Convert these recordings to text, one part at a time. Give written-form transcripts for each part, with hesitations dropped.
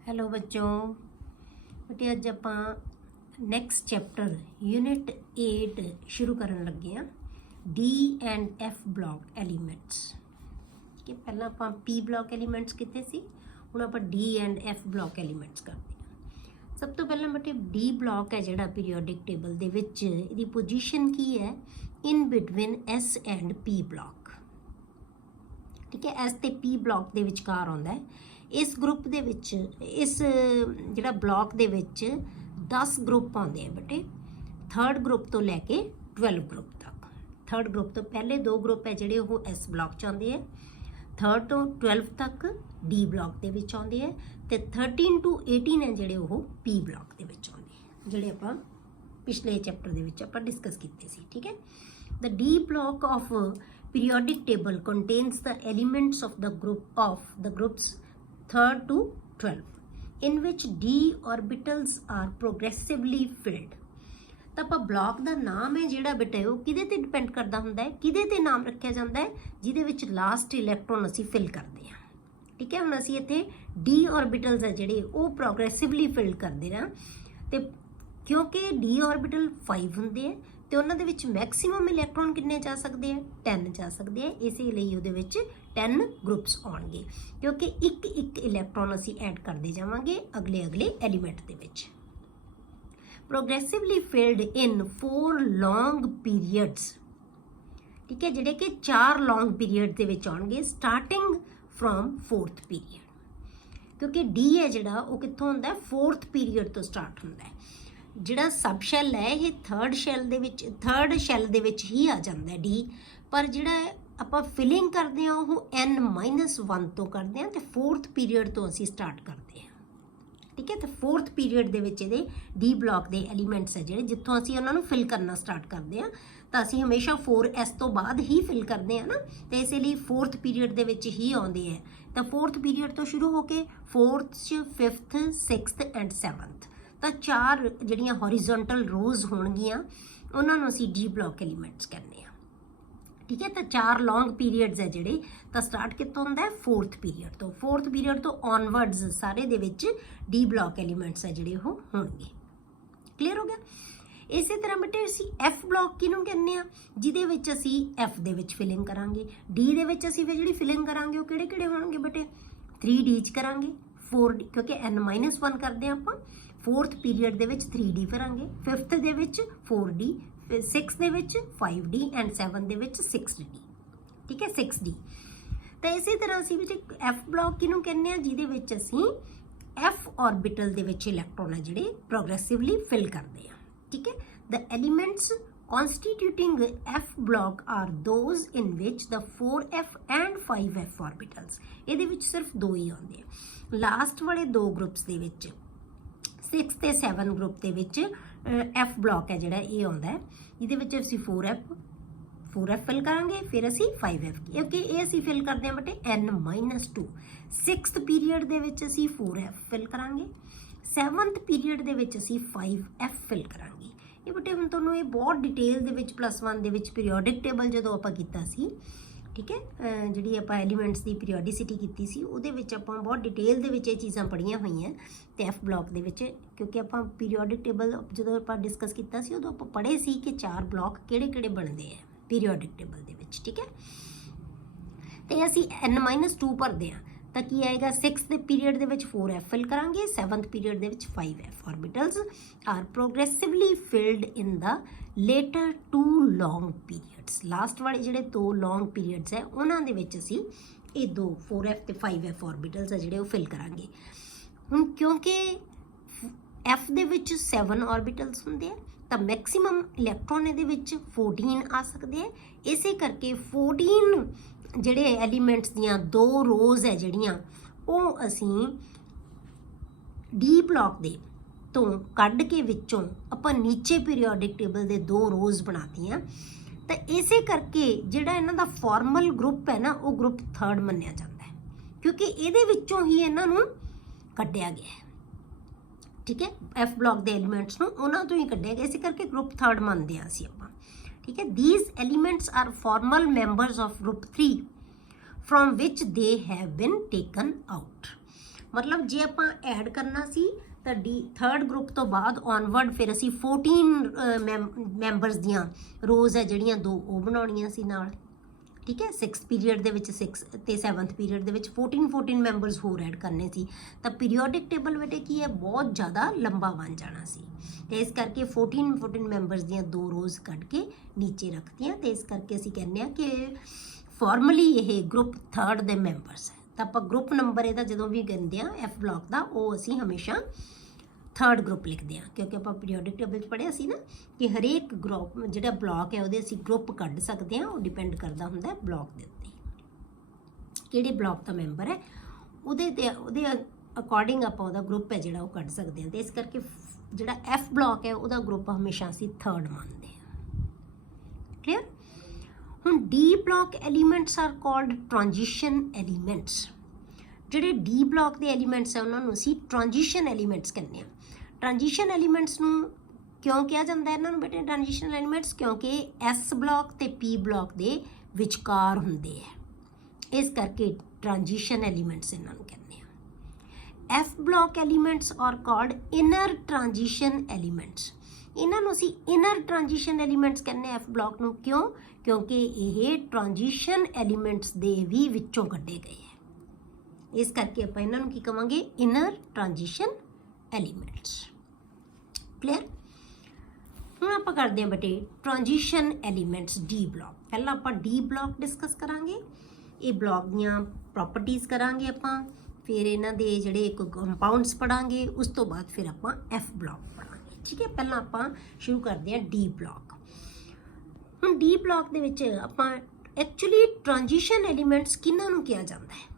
Hello बच्चों बेटे अज आप नैक्सट चैप्टर यूनिट 8 शुरू करन लगे हैं D and F block elements. ठीक है, पहला आप पी ब्लॉक एलीमेंट्स किते सी, हुण आप D and F block elements करते हैं। सब तो पहला बेटे डी ब्लॉक है जिहड़ा पीरियोडिक टेबल दे विच इहदी पोजीशन की है in between S and P block. ठीक है, एस ते पी ब्लॉक दे विचकार आउंदा है। इस ग्रुप दे विच इस जिहड़ा ब्लॉक दे विच 10 ग्रुप आउंदे हैं बेटे, थर्ड ग्रुप तो लैके 12 ग्रुप तक। थर्ड ग्रुप तो पहले 2 ग्रुप है जिहड़े वो एस ब्लॉक च आउंदे हैं, थर्ड तो 12 तक डी ब्लॉक दे विच आउंदे हैं, ते 13 to 18 है जिहड़े वो पी ब्लॉक दे विच आउंदे हैं, जिहड़े आपां पिछले चैप्टर दे विच आपां डिस्कस कीते सी। ठीक है, the D block of periodic table contains the elements of the groups 3rd to 12 in which d orbitals are progressively filled। ਤਾਂ ਆਪਾਂ ਬਲੌਕ ਦਾ ਨਾਮ ਹੈ ਜਿਹੜਾ ਬੇਟਾ ਉਹ ਕਿਹਦੇ ਤੇ ਡਿਪੈਂਡ ਕਰਦਾ ਹੁੰਦਾ ਹੈ, ਕਿਹਦੇ ਤੇ ਨਾਮ ਰੱਖਿਆ ਜਾਂਦਾ ਹੈ, ਜਿਹਦੇ ਵਿੱਚ ਲਾਸਟ ਇਲੈਕਟ੍ਰੋਨ ਅਸੀਂ ਫਿਲ ਕਰਦੇ ਹਾਂ। ਠੀਕ ਹੈ, ਹੁਣ ਅਸੀਂ ਇੱਥੇ ਡੀ ऑर्बिटल्स ਹੈ ਜਿਹੜੇ ਉਹ ਪ੍ਰੋਗਰੈਸਿਵਲੀ ਫਿਲ ਕਰਦੇ ਹਾਂ, ਤੇ ਕਿਉਂਕਿ ਡੀ ऑर्बिटल 5 ਹੁੰਦੇ ਹੈ ਤੇ ਉਹਨਾਂ ਦੇ ਵਿੱਚ ਮੈਕਸਿਮਮ ਇਲੈਕਟ੍ਰੋਨ ਕਿੰਨੇ ਜਾ ਸਕਦੇ ਆ, 10 ਜਾ ਸਕਦੇ ਆ। ਇਸੇ ਲਈ ਉਹਦੇ ਵਿੱਚ 10 ਗਰੁੱਪਸ ਆਉਣਗੇ, ਕਿਉਂਕਿ ਇੱਕ ਇੱਕ ਇਲੈਕਟ੍ਰੋਨ ਅਸੀਂ ਐਡ ਕਰਦੇ ਜਾਵਾਂਗੇ ਅਗਲੇ ਐਲੀਮੈਂਟ ਦੇ ਵਿੱਚ। ਪ੍ਰੋਗਰੈਸਿਵਲੀ ਫਿਲਡ ਇਨ 4 ਲੌਂਗ ਪੀਰੀਅਡਸ। ਠੀਕ ਹੈ, ਜਿਹੜੇ ਕਿ 4 ਲੌਂਗ ਪੀਰੀਅਡ ਦੇ ਵਿੱਚ ਆਉਣਗੇ ਸਟਾਰਟਿੰਗ ਫਰੋਮ 4th ਪੀਰੀਅਡ, ਕਿਉਂਕਿ ਡੀ ਹੈ ਜਿਹੜਾ ਉਹ ਕਿੱਥੋਂ ਹੁੰਦਾ, 4th ਪੀਰੀਅਡ ਤੋਂ ਸਟਾਰਟ ਹੁੰਦਾ ਹੈ। ਜਿਹੜਾ ਸਬ ਸ਼ੈਲ ਹੈ ਇਹ ਥਰਡ ਸ਼ੈਲ ਦੇ ਵਿੱਚ ਹੀ ਆ ਜਾਂਦਾ ਡੀ, ਪਰ ਜਿਹੜਾ ਆਪਾਂ ਫਿਲਿੰਗ ਕਰਦੇ ਹਾਂ ਉਹ n-1 ਤੋਂ ਕਰਦੇ ਹਾਂ ਤੇ 4th ਪੀਰੀਅਡ ਤੋਂ ਅਸੀਂ ਸਟਾਰਟ ਕਰਦੇ ਹਾਂ। ਠੀਕ ਹੈ, ਤੇ 4th ਪੀਰੀਅਡ ਦੇ ਵਿੱਚ ਇਹਦੇ ਡੀ ਬਲੌਕ ਦੇ ਐਲੀਮੈਂਟਸ ਹੈ ਜਿਹੜੇ ਜਿੱਥੋਂ ਅਸੀਂ ਉਹਨਾਂ ਨੂੰ ਫਿਲ ਕਰਨਾ ਸਟਾਰਟ ਕਰਦੇ ਹਾਂ, ਤਾਂ ਅਸੀਂ ਹਮੇਸ਼ਾ 4s ਤੋਂ ਬਾਅਦ ਹੀ ਫਿਲ ਕਰਦੇ ਹਾਂ ਨਾ, ਤੇ ਇਸੇ ਲਈ 4th ਪੀਰੀਅਡ ਦੇ ਵਿੱਚ ਹੀ ਆਉਂਦੇ ਹੈ। ਤਾਂ 4th ਪੀਰੀਅਡ ਤੋਂ ਸ਼ੁਰੂ ਹੋ ਕੇ 4th 5th 6th and 7th ਤਾਂ 4 ਜਿਹੜੀਆਂ ਹੌਰੀਜ਼ੋਨਟਲ ਰੋਜ਼ ਹੋਣਗੀਆਂ ਉਹਨਾਂ ਨੂੰ ਅਸੀਂ ਡੀ ਬਲੌਕ ਐਲੀਮੈਂਟਸ ਕਹਿੰਦੇ ਹਾਂ। ਠੀਕ ਹੈ, ਤਾਂ 4 ਲੌਂਗ ਪੀਰੀਅਡਸ ਹੈ ਜਿਹੜੇ ਤਾਂ ਸਟਾਰਟ ਕਿੱਥੋਂ ਹੁੰਦਾ ਹੈ, 4th ਪੀਰੀਅਡ ਤੋਂ। 4th ਪੀਰੀਅਡ ਤੋਂ ਔਨਵਰਡਸ ਸਾਰੇ ਦੇ ਵਿੱਚ ਡੀ ਬਲੌਕ ਐਲੀਮੈਂਟਸ ਹੈ ਜਿਹੜੇ ਉਹ ਹੋਣਗੇ। ਕਲੀਅਰ ਹੋ ਗਿਆ। ਇਸੇ ਤਰ੍ਹਾਂ ਬੇਟੇ ਅਸੀਂ ਐਫ ਬਲੌਕ ਕਿਹਨੂੰ ਕਹਿੰਦੇ ਆ, ਜਿਹਦੇ ਵਿੱਚ ਅਸੀਂ ਐਫ ਦੇ ਵਿੱਚ ਫਿਲਿੰਗ ਕਰਾਂਗੇ। ਡੀ ਦੇ ਵਿੱਚ ਅਸੀਂ ਫਿਰ ਜਿਹੜੀ ਫਿਲਿੰਗ ਕਰਾਂਗੇ ਉਹ ਕਿਹੜੇ ਕਿਹੜੇ ਹੋਣਗੇ ਬੇਟੇ, 3D 'ਚ ਕਰਾਂਗੇ, 4D ਕਿਉਂਕਿ n-1 ਕਰਦੇ ਹਾਂ ਆਪਾਂ। 4th ਪੀਰੀਅਡ ਦੇ ਵਿੱਚ 3D ਕਰਾਂਗੇ, 5th ਦੇ ਵਿੱਚ 4D, 6th ਦੇ ਵਿੱਚ 5D ਐਂਡ 7th ਦੇ ਵਿੱਚ 6D। ਠੀਕ ਹੈ, 6D। ਤਾਂ ਇਸੇ ਤਰ੍ਹਾਂ ਅਸੀਂ ਵਿੱਚ ਐਫ ਬਲੌਕ ਕਿਹਨੂੰ ਕਹਿੰਦੇ ਆ, ਜਿਹਦੇ ਵਿੱਚ ਅਸੀਂ ਐਫ ऑर्बिटल ਦੇ ਵਿੱਚ ਇਲੈਕਟ੍ਰੋਨ ਹੈ ਜਿਹੜੇ ਪ੍ਰੋਗਰੈਸਿਵਲੀ ਫਿਲ ਕਰਦੇ ਆ। ਠੀਕ ਹੈ, ਦ elements constituting F block are those in which the 4f and 5f orbitals ਇਹਦੇ ਵਿੱਚ ਸਿਰਫ 2 ਹੀ ਆਉਂਦੇ ਆ। ਲਾਸਟ ਵਾਲੇ 2 ਗਰੁੱਪਸ ਦੇ ਵਿੱਚ 6 ਤੇ 7 ਗਰੁੱਪ ਦੇ ਵਿੱਚ ਐਫ ਬਲੌਕ ਹੈ ਜਿਹੜਾ ਇਹ ਆਉਂਦਾ ਹੈ, ਜਿਹਦੇ ਵਿੱਚ ਅਸੀਂ 4f ਫਿਲ ਕਰਾਂਗੇ, ਫਿਰ ਅਸੀਂ 5f, ਕਿਉਂਕਿ ਇਹ ਅਸੀਂ ਫਿਲ ਕਰਦੇ ਹਾਂ ਬੇਟੇ n-2। 6th ਪੀਰੀਅਡ ਦੇ ਵਿੱਚ ਅਸੀਂ 4f ਫਿਲ ਕਰਾਂਗੇ, 7th ਪੀਰੀਅਡ ਦੇ ਵਿੱਚ ਅਸੀਂ 5f ਫਿਲ ਕਰਾਂਗੇ। ਇਹ ਬੇਟੇ ਹੁਣ ਤੁਹਾਨੂੰ ਇਹ ਬਹੁਤ ਡਿਟੇਲ ਦੇ ਵਿੱਚ +1 ਦੇ ਵਿੱਚ ਪੀਰੀਓਡਿਕ ਟੇਬਲ ਜਦੋਂ ਆਪਾਂ ਕੀਤਾ ਸੀ, ਠੀਕ ਹੈ, ਜਿਹੜੀ ਆਪਾਂ ਐਲੀਮੈਂਟਸ ਦੀ ਪੀਰੀਓਡਿਸਿਟੀ ਕੀਤੀ ਸੀ ਉਹਦੇ ਵਿੱਚ ਆਪਾਂ ਬਹੁਤ ਡਿਟੇਲ ਦੇ ਵਿੱਚ ਇਹ ਚੀਜ਼ਾਂ ਪੜ੍ਹੀਆਂ ਹੋਈਆਂ। ਤੇ ਐਫ ਬਲੌਕ ਦੇ ਵਿੱਚ ਕਿਉਂਕਿ ਆਪਾਂ ਪੀਰੀਓਡਿਕ ਟੇਬਲ ਜਦੋਂ ਆਪਾਂ ਡਿਸਕਸ ਕੀਤਾ ਸੀ ਉਦੋਂ ਆਪਾਂ ਪੜ੍ਹੇ ਸੀ ਕਿ 4 ਬਲੌਕ ਕਿਹੜੇ ਕਿਹੜੇ ਬਣਦੇ ਆ ਪੀਰੀਓਡਿਕ ਟੇਬਲ ਦੇ ਵਿੱਚ। ਠੀਕ ਹੈ, ਤੇ ਅਸੀਂ n-2 ਭਰਦੇ ਹਾਂ ਤਾਂ ਕੀ ਆਏਗਾ, 6th ਦੇ ਪੀਰੀਅਡ ਦੇ ਵਿੱਚ 4f ਫਿਲ ਕਰਾਂਗੇ, 7th ਪੀਰੀਅਡ ਦੇ ਵਿੱਚ 5f orbitals are progressively filled in the later 2 long periods। Last ਵਾਲੇ ਜਿਹੜੇ 2 long periods ਹੈ ਉਹਨਾਂ ਦੇ ਵਿੱਚ ਅਸੀਂ ਇਹ 2 4f ਤੇ 5f orbitals ਹੈ ਜਿਹੜੇ ਉਹ ਫਿਲ ਕਰਾਂਗੇ। ਹੁਣ ਕਿਉਂਕਿ f ਦੇ ਵਿੱਚ 7 orbitals ਹੁੰਦੇ ਆ ਤਾਂ ਮੈਕਸਿਮਮ ਇਲੈਕਟ੍ਰੋਨ ਇਹਦੇ ਵਿੱਚ 14 ਆ ਸਕਦੇ ਆ। ਇਸੇ ਕਰਕੇ 14 ਜਿਹੜੇ ਐਲੀਮੈਂਟਸ ਦੀਆਂ 2 ਰੋਜ਼ ਹੈ ਜਿਹੜੀਆਂ ਉਹ ਅਸੀਂ ਡੀ ਬਲੌਕ ਦੇ ਤੋਂ ਕੱਢ ਕੇ ਵਿੱਚੋਂ ਆਪਾਂ ਨੀਚੇ ਪੀਰੀਓਡਿਕ ਟੇਬਲ ਦੇ 2 ਰੋਜ਼ ਬਣਾਤੀਆਂ। ਤਾਂ ਇਸੇ ਕਰਕੇ ਜਿਹੜਾ ਇਹਨਾਂ ਦਾ ਫਾਰਮਲ ਗਰੁੱਪ ਹੈ ਨਾ ਉਹ ਗਰੁੱਪ 3rd ਮੰਨਿਆ ਜਾਂਦਾ ਹੈ, ਕਿਉਂਕਿ ਇਹਦੇ ਵਿੱਚੋਂ ਹੀ ਇਹਨਾਂ ਨੂੰ ਕੱਢਿਆ ਗਿਆ ਹੈ। ਠੀਕ ਹੈ, ਐਫ ਬਲੌਕ ਦੇ ਐਲੀਮੈਂਟਸ ਨੂੰ ਉਹਨਾਂ ਤੋਂ ਹੀ ਕੱਢਿਆ ਗਿਆ, ਇਸੇ ਕਰਕੇ ਗਰੁੱਪ 3rd ਮੰਨਦੇ ਹਾਂ ਅਸੀਂ ਆਪਾਂ। ठीक है, these elements are formal members of group 3 from which they have been taken out। मतलब जे ਆਪਾਂ ਐਡ ਕਰਨਾ ਸੀ ਤਾਂ ਥਰਡ ਗਰੁੱਪ ਤੋਂ ਬਾਅਦ ਔਨਵਰਡ ਫਿਰ ਅਸੀਂ 14 ਮੈਂਬਰਸ ਦੀਆਂ ਰੋਜ਼ ਹੈ ਜਿਹੜੀਆਂ 2 ਉਹ ਬਣਾਉਣੀਆਂ ਸੀ ਨਾਲ, ਠੀਕ ਹੈ। 6th ਪੀਰੀਅਡ ਦੇ ਵਿੱਚ 6 ਤੇ 7th ਪੀਰੀਅਡ ਦੇ ਵਿੱਚ 14 ਮੈਂਬਰਸ ਹੋਰ ਐਡ ਕਰਨੇ ਸੀ, ਤਾਂ ਪੀਰੀਓਡਿਕ ਟੇਬਲ ਬੇਟੇ ਕੀ ਹੈ ਬਹੁਤ ਜ਼ਿਆਦਾ ਲੰਬਾ ਬਣ ਜਾਣਾ ਸੀ, ਤੇ ਇਸ ਕਰਕੇ 14 ਮੈਂਬਰਸ ਦੀਆਂ 2 ਰੋਜ਼ ਕੱਢ ਕੇ ਨੀਚੇ ਰੱਖਤੀਆਂ, ਤੇ ਇਸ ਕਰਕੇ ਅਸੀਂ ਕਹਿੰਦੇ ਹਾਂ ਕਿ ਫਾਰਮਲੀ ਇਹ ਗਰੁੱਪ 3rd ਦੇ ਮੈਂਬਰਸ ਹੈ। ਤਾਂ ਆਪਾਂ ਗਰੁੱਪ ਨੰਬਰ ਇਹਦਾ ਜਦੋਂ ਵੀ ਕਹਿੰਦੇ ਹਾਂ ਐਫ ਬਲਾਕ ਦਾ, ਉਹ ਅਸੀਂ ਹਮੇਸ਼ਾ 3rd ਗਰੁੱਪ ਲਿਖਦੇ ਹਾਂ, ਕਿਉਂਕਿ ਆਪਾਂ ਪੀਰੀਓਡਿਕ ਟੇਬਲ 'ਚ ਪੜ੍ਹਿਆ ਸੀ ਨਾ ਕਿ ਹਰੇਕ ਗਰੁੱਪ ਜਿਹੜਾ ਬਲਾਕ ਹੈ ਉਹਦੇ ਅਸੀਂ ਗਰੁੱਪ ਕੱਢ ਸਕਦੇ ਹਾਂ, ਉਹ ਡਿਪੈਂਡ ਕਰਦਾ ਹੁੰਦਾ ਬਲਾਕ ਦੇ ਉੱਤੇ ਕਿਹੜੇ ਬਲਾਕ ਦਾ ਮੈਂਬਰ ਹੈ, ਉਹਦੇ ਅਕੋਰਡਿੰਗ ਆਪਾਂ ਉਹਦਾ ਗਰੁੱਪ ਹੈ ਜਿਹੜਾ ਉਹ ਕੱਢ ਸਕਦੇ ਹਾਂ। ਤੇ ਇਸ ਕਰਕੇ ਜਿਹੜਾ ਐਫ ਬਲਾਕ ਹੈ ਉਹਦਾ ਗਰੁੱਪ ਹਮੇਸ਼ਾ ਅਸੀਂ 3rd ਮੰਨਦੇ ਹਾਂ। ਕਲੀਅਰ। ਹੁਣ D block elements R called transition elements. ਜਿਹੜੇ ਡੀ ਬਲਾਕ ਦੇ ਐਲੀਮੈਂਟਸ ਹੈ ਉਹਨਾਂ ਨੂੰ ਅਸੀਂ ਟ੍ਰਾਂਜੀਸ਼ਨ ਐਲੀਮੈਂਟਸ ਕਹਿੰਦੇ ਹਾਂ। ਟ੍ਰਾਂਜੀਸ਼ਨ ਐਲੀਮੈਂਟਸ ਨੂੰ ਕਿਉਂ ਕਿਹਾ ਜਾਂਦਾ ਇਹਨਾਂ ਨੂੰ ਬੇਟੇ ਟ੍ਰਾਂਜੀਸ਼ਨ ਐਲੀਮੈਂਟਸ? ਕਿਉਂਕਿ ਐਸ ਬਲਾਕ ਤੇ ਪੀ ਬਲਾਕ ਦੇ ਵਿਚਕਾਰ ਹੁੰਦੇ ਹੈ, ਇਸ ਕਰਕੇ ਟ੍ਰਾਂਜੀਸ਼ਨ ਐਲੀਮੈਂਟਸ ਇਹਨਾਂ ਨੂੰ ਕਹਿੰਦੇ ਆ। F block elements R called inner transition elements. ਇਹਨਾਂ ਨੂੰ ਅਸੀਂ ਇਨਰ ਟ੍ਰਾਂਜੀਸ਼ਨ ਐਲੀਮੈਂਟਸ ਕਹਿੰਦੇ ਆ ਐਫ ਬਲਾਕ ਨੂੰ। ਕਿਉਂ? ਕਿਉਂਕਿ ਇਹ ਟ੍ਰਾਂਜੀਸ਼ਨ ਐਲੀਮੈਂਟਸ ਦੇ ਵੀ ਵਿੱਚੋਂ ਕੱਢੇ ਗਏ ਹੈ, ਇਸ ਕਰਕੇ ਆਪਾਂ ਇਹਨਾਂ ਨੂੰ ਕੀ ਕਵਾਂਗੇ? Inner transition elements. ਕਲੀਅਰ। ਹੁਣ ਆਪਾਂ ਕਰਦੇ ਹਾਂ ਬੇਟੇ ਟ੍ਰਾਂਜੀਸ਼ਨ ਐਲੀਮੈਂਟਸ ਡੀ ਬਲਾਕ। ਪਹਿਲਾਂ ਆਪਾਂ ਡੀ ਬਲਾਕ ਡਿਸਕਸ ਕਰਾਂਗੇ, ਇਹ ਬਲਾਕ ਦੀਆਂ ਪ੍ਰੋਪਰਟੀਜ਼ ਕਰਾਂਗੇ ਆਪਾਂ, ਫਿਰ ਇਹਨਾਂ ਦੇ ਜਿਹੜੇ ਕੰਪਾਊਂਡਸ ਪੜਾਂਗੇ, ਉਸ ਤੋਂ ਬਾਅਦ ਫਿਰ ਆਪਾਂ ਐਫ ਬਲਾਕ ਪੜਾਂਗੇ, ਠੀਕ ਹੈ। ਪਹਿਲਾਂ ਆਪਾਂ ਸ਼ੁਰੂ ਕਰਦੇ ਹਾਂ ਡੀ ਬਲਾਕ। ਹੁਣ ਡੀ ਬਲਾਕ ਦੇ ਵਿੱਚ ਆਪਾਂ ਐਕਚੁਅਲੀ ਟ੍ਰਾਂਜੀਸ਼ਨ ਐਲੀਮੈਂਟਸ ਕਿਹਨਾਂ ਨੂੰ ਕਿਹਾ ਜਾਂਦਾ ਹੈ,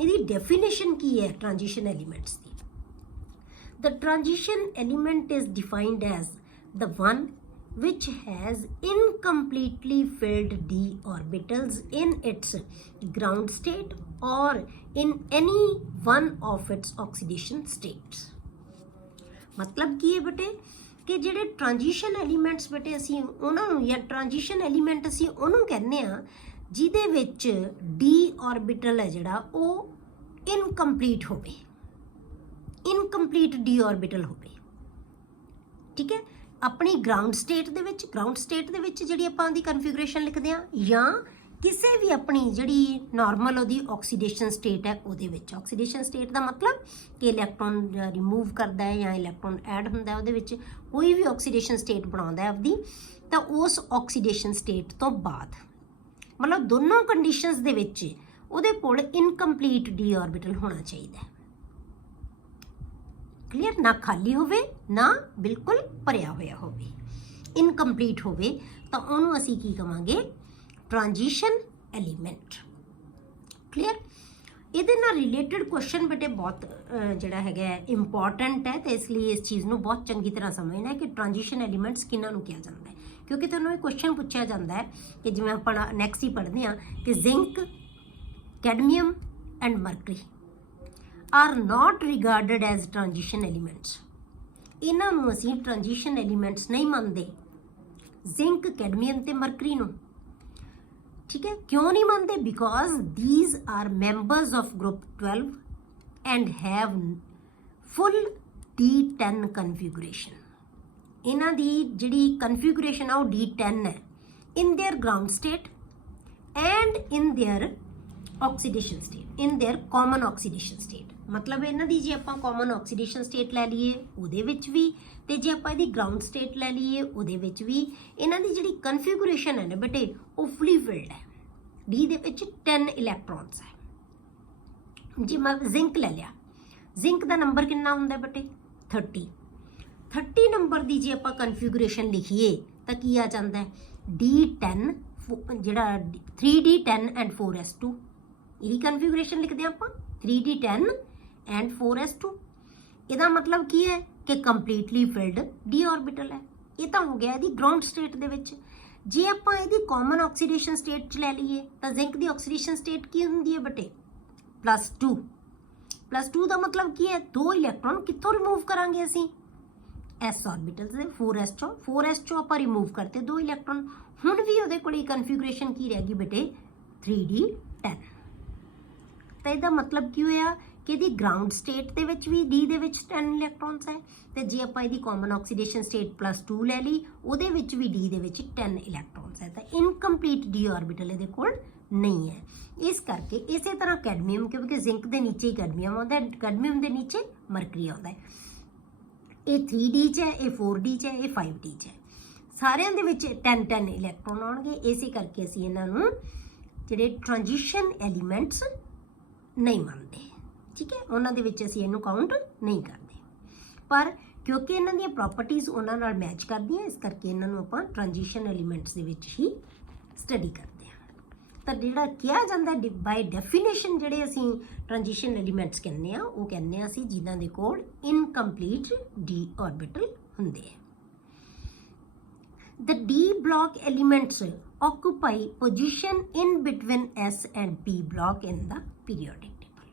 ਇਹਦੀ ਡੈਫੀਨੇਸ਼ਨ ਕੀ ਹੈ transition elements the? The transition element is defined as the one which has incompletely filled d orbitals in its ground state or in any one of its oxidation states। मतलब ਕੀ ਹੈ ਬੇਟੇ ਕਿ ਜਿਹੜੇ ਟ੍ਰਾਂਜੀਸ਼ਨ ਐਲੀਮੈਂਟਸ ਬੇਟੇ ਅਸੀਂ ਉਹਨਾਂ ਨੂੰ ਜਾਂ ਟ੍ਰਾਂਜੀਸ਼ਨ ਐਲੀਮੈਂਟ ਅਸੀਂ ਉਹਨੂੰ ਕਹਿੰਦੇ ਆ ਜਿਹਦੇ ਵਿੱਚ ਡੀ ਆਰਬਿਟਲ ਹੈ ਜਿਹੜਾ ਉਹ ਇਨਕੰਪਲੀਟ ਹੋਵੇ, ਇਨਕੰਪਲੀਟ ਡੀ ਆਰਬਿਟਲ ਹੋਵੇ, ਠੀਕ ਹੈ। ਆਪਣੀ ਗਰਾਊਂਡ ਸਟੇਟ ਦੇ ਵਿੱਚ ਜਿਹੜੀ ਆਪਾਂ ਉਹਦੀ ਕਨਫੀਗਰੇਸ਼ਨ ਲਿਖਦੇ ਆ, ਜਾਂ ਕਿਸੇ ਵੀ ਆਪਣੀ ਜਿਹੜੀ ਨਾਰਮਲ ਉਹਦੀ ਆਕਸੀਡੇਸ਼ਨ ਸਟੇਟ ਹੈ ਉਹਦੇ ਵਿੱਚ। ਆਕਸੀਡੇਸ਼ਨ ਸਟੇਟ ਦਾ ਮਤਲਬ ਕਿ ਇਲੈਕਟ੍ਰੋਨ ਰਿਮੂਵ ਕਰਦਾ ਹੈ ਜਾਂ ਇਲੈਕਟ੍ਰੋਨ ਐਡ ਹੁੰਦਾ ਉਹਦੇ ਵਿੱਚ, ਕੋਈ ਵੀ ਆਕਸੀਡੇਸ਼ਨ ਸਟੇਟ ਬਣਾਉਂਦਾ ਹੈ ਆਪਦੀ, ਤਾਂ ਉਸ ਆਕਸੀਡੇਸ਼ਨ ਸਟੇਟ ਤੋਂ ਬਾਅਦ ਮਤਲਬ ਦੋਨੋਂ ਕੰਡੀਸ਼ਨਸ ਦੇ ਵਿੱਚ ਉਹਦੇ ਕੋਲ ਇਨਕੰਪਲੀਟ ਡੀ ਆਰਬਿਟਲ ਹੋਣਾ ਚਾਹੀਦਾ ਹੈ। ਕਲੀਅਰ। ਨਾ ਖਾਲੀ ਹੋਵੇ ਨਾ ਬਿਲਕੁਲ ਭਰਿਆ ਹੋਇਆ ਹੋਵੇ, ਇਨਕੰਪਲੀਟ ਹੋਵੇ, ਤਾਂ ਉਹਨੂੰ ਅਸੀਂ ਕੀ ਕਵਾਂਗੇ? Transition element. ਕਲੀਅਰ। ਇਹਦੇ ਨਾਲ ਰਿਲੇਟਡ ਕੁਐਸਚਨ ਬੇਟੇ ਬਹੁਤ ਜਿਹੜਾ ਹੈਗਾ ਇੰਪੋਰਟੈਂਟ ਹੈ, ਤੇ ਇਸ ਲਈ ਇਸ ਚੀਜ਼ ਨੂੰ ਬਹੁਤ ਚੰਗੀ ਤਰ੍ਹਾਂ ਸਮਝਣਾ ਹੈ ਕਿ ਟ੍ਰਾਂਜੀਸ਼ਨ ਐਲੀਮੈਂਟਸ ਕਿਹਨਾਂ ਨੂੰ ਕਿਹਾ ਜਾਂਦਾ ਹੈ, ਕਿਉਂਕਿ ਤੁਹਾਨੂੰ ਇਹ ਕੁਐਸਚਨ ਪੁੱਛਿਆ ਜਾਂਦਾ ਹੈ ਕਿ ਜਿਵੇਂ ਆਪਾਂ ਨੈਕਸਟ ਹੀ ਪੜ੍ਹਦੇ ਹਾਂ ਕਿ zinc, cadmium and mercury are not regarded as transition elements। ਇਹਨਾਂ ਨੂੰ ਅਸੀਂ ਟ੍ਰਾਂਜੀਸ਼ਨ ਐਲੀਮੈਂਟਸ ਨਹੀਂ ਮੰਨਦੇ, ਜ਼ਿੰਕ, ਕੈਡਮੀਅਮ ਤੇ ਮਰਕਰੀ ਨੂੰ, ਠੀਕ ਹੈ। ਕਿਉਂ ਨਹੀਂ ਮੰਨਦੇ? Because these are members of group 12 and have full D10 configuration। ਇਹਨਾਂ ਦੀ ਜਿਹੜੀ ਕਨਫੀਗਰੇਸ਼ਨ ਆ ਉਹ D10 ਹੈ, in their ground state and in their oxidation state, in their common oxidation state। ਮਤਲਬ ਇਹਨਾਂ ਦੀ ਜੇ ਆਪਾਂ ਕਾਮਨ ਆਕਸੀਡੇਸ਼ਨ ਸਟੇਟ ਲੈ ਲਈਏ ਉਹਦੇ ਵਿੱਚ ਵੀ, ਤੇ ਜੇ ਆਪਾਂ ਇਹਦੀ ਗਰਾਊਂਡ ਸਟੇਟ ਲੈ ਲਈਏ ਉਹਦੇ ਵਿੱਚ ਵੀ, ਇਹਨਾਂ ਦੀ ਜਿਹੜੀ ਕਨਫੀਗਰੇਸ਼ਨ ਹੈ ਨਾ ਬੇਟੇ ਉਹ ਫੁੱਲੀ ਫਿਲਡ ਹੈ। ਡੀ ਦੇ ਵਿੱਚ 10 ਇਲੈਕਟ੍ਰੋਨਸ ਹੈ। ਜੇ ਮੈਂ ਜ਼ਿੰਕ ਲੈ ਲਿਆ, ਜ਼ਿੰਕ ਦਾ ਨੰਬਰ ਕਿੰਨਾ ਹੁੰਦਾ ਬੇਟੇ? 30 ਨੰਬਰ ਦੀ ਜੇ ਆਪਾਂ ਕਨਫੀਗਰੇਸ਼ਨ ਲਿਖੀਏ ਤਾਂ ਕੀ ਆ ਜਾਂਦਾ ਹੈ? D10 ਜਿਹੜਾ 3D10 ਐਂਡ 4s2, ਇਹਦੀ ਕਨਫੀਗਰੇਸ਼ਨ ਲਿਖਦੇ ਆਪਾਂ 3D10 ਐਂਡ 4s2। ਇਹਦਾ ਮਤਲਬ ਕੀ ਹੈ ਕਿ ਕੰਪਲੀਟਲੀ ਫਿਲਡ ਡੀ ਆਰਬਿਟਲ ਹੈ। ਇਹ ਤਾਂ ਹੋ ਗਿਆ ਇਹਦੀ ਗਰਾਊਂਡ ਸਟੇਟ ਦੇ ਵਿੱਚ। ਜੇ ਆਪਾਂ ਇਹਦੀ ਕਾਮਨ ਆਕਸੀਡੇਸ਼ਨ ਸਟੇਟ 'ਚ ਲੈ ਲਈਏ ਤਾਂ ਜ਼ਿੰਕ ਦੀ ਆਕਸੀਡੇਸ਼ਨ ਸਟੇਟ ਕੀ ਹੁੰਦੀ ਹੈ ਬੇਟੇ? +2। +2 ਦਾ ਮਤਲਬ ਕੀ ਹੈ? 2 ਇਲੈਕਟ੍ਰੋਨ ਕਿੱਥੋਂ ਰਿਮੂਵ ਕਰਾਂਗੇ ਅਸੀਂ? ਐਸ ਆਰਬਿਟਲ ਦੇ 4s ਚੋਂ ਆਪਾਂ ਰਿਮੂਵ ਕਰਤੇ 2 ਇਲੈਕਟ੍ਰੋਨ। ਹੁਣ ਵੀ ਉਹਦੇ ਕੋਲ ਕਨਫੀਗਰੇਸ਼ਨ ਕੀ ਰਹਿ ਗਈ ਬੇਟੇ? 3D10। ਤਾਂ ਇਹਦਾ ਮਤਲਬ ਕੀ ਹੋਇਆ ਕਿ ਇਹਦੀ ਗਰਾਊਂਡ ਸਟੇਟ ਦੇ ਵਿੱਚ ਵੀ ਡੀ ਦੇ ਵਿੱਚ 10 ਇਲੈਕਟ੍ਰੋਨਸ ਹੈ, ਤੇ ਜੇ ਆਪਾਂ ਇਹਦੀ ਕਾਮਨ ਆਕਸੀਡੇਸ਼ਨ ਸਟੇਟ +2 ਲੈ ਲਈ ਉਹਦੇ ਵਿੱਚ ਵੀ ਡੀ ਦੇ ਵਿੱਚ 10 ਇਲੈਕਟ੍ਰੋਨਸ ਹੈ, ਤਾਂ ਇਨਕੰਪਲੀਟ ਡੀ ਆਰਬਿਟਲ ਇਹਦੇ ਕੋਲ ਨਹੀਂ ਹੈ। ਇਸ ਕਰਕੇ ਇਸੇ ਤਰ੍ਹਾਂ ਕੈਡਮੀਅਮ, ਕਿਉਂਕਿ ਜ਼ਿੰਕ ਦੇ ਨੀਚੇ ਹੀ ਕੈਡਮੀਅਮ ਆਉਂਦਾ ਹੈ, ਕੈਡਮੀਅਮ ਦੇ ਨੀਚੇ ਮਰਕਰੀ ਆਉਂਦਾ ਹੈ। ਇਹ 3D 'ਚ ਹੈ, ਇਹ 4D 'ਚ ਹੈ, ਇਹ 5D 'ਚ ਹੈ। ਸਾਰਿਆਂ ਦੇ ਵਿੱਚ 10 ਇਲੈਕਟ੍ਰੋਨ ਆਉਣਗੇ। ਇਸੇ ਕਰਕੇ ਅਸੀਂ ਇਹਨਾਂ ਨੂੰ ਜਿਹੜੇ ਟ੍ਰਾਂਜੀਸ਼ਨ ਐਲੀਮੈਂਟਸ ਨਹੀਂ ਮੰਨਦੇ, ਠੀਕ ਹੈ, ਉਹਨਾਂ ਦੇ ਵਿੱਚ ਅਸੀਂ ਇਹਨੂੰ ਕਾਊਂਟ ਨਹੀਂ ਕਰਦੇ। ਪਰ ਕਿਉਂਕਿ ਇਹਨਾਂ ਦੀਆਂ ਪ੍ਰੋਪਰਟੀਜ਼ ਉਹਨਾਂ ਨਾਲ ਮੈਚ ਕਰਦੀਆਂ, ਇਸ ਕਰਕੇ ਇਹਨਾਂ ਨੂੰ ਆਪਾਂ ਟ੍ਰਾਂਜੀਸ਼ਨ ਐਲੀਮੈਂਟਸ ਦੇ ਵਿੱਚ ਹੀ ਸਟੱਡੀ ਕਰਦੇ ਹਾਂ। ਤਾਂ ਜਿਹੜਾ ਕਿਹਾ ਜਾਂਦਾ ਬਾਈ ਡੈਫੀਨੇਸ਼ਨ ਜਿਹੜੇ ਅਸੀਂ ਟ੍ਰਾਂਜੀਸ਼ਨ ਐਲੀਮੈਂਟਸ ਕਹਿੰਦੇ ਆ, ਉਹ ਕਹਿੰਦੇ ਆ ਅਸੀਂ ਜਿਨ੍ਹਾਂ ਦੇ ਕੋਲ ਇਨਕੰਪਲੀਟ ਡੀ ਆਰਬਿਟਲ ਹੁੰਦੇ ਆ। The D block elements occupy position in between S and P block in the periodic table.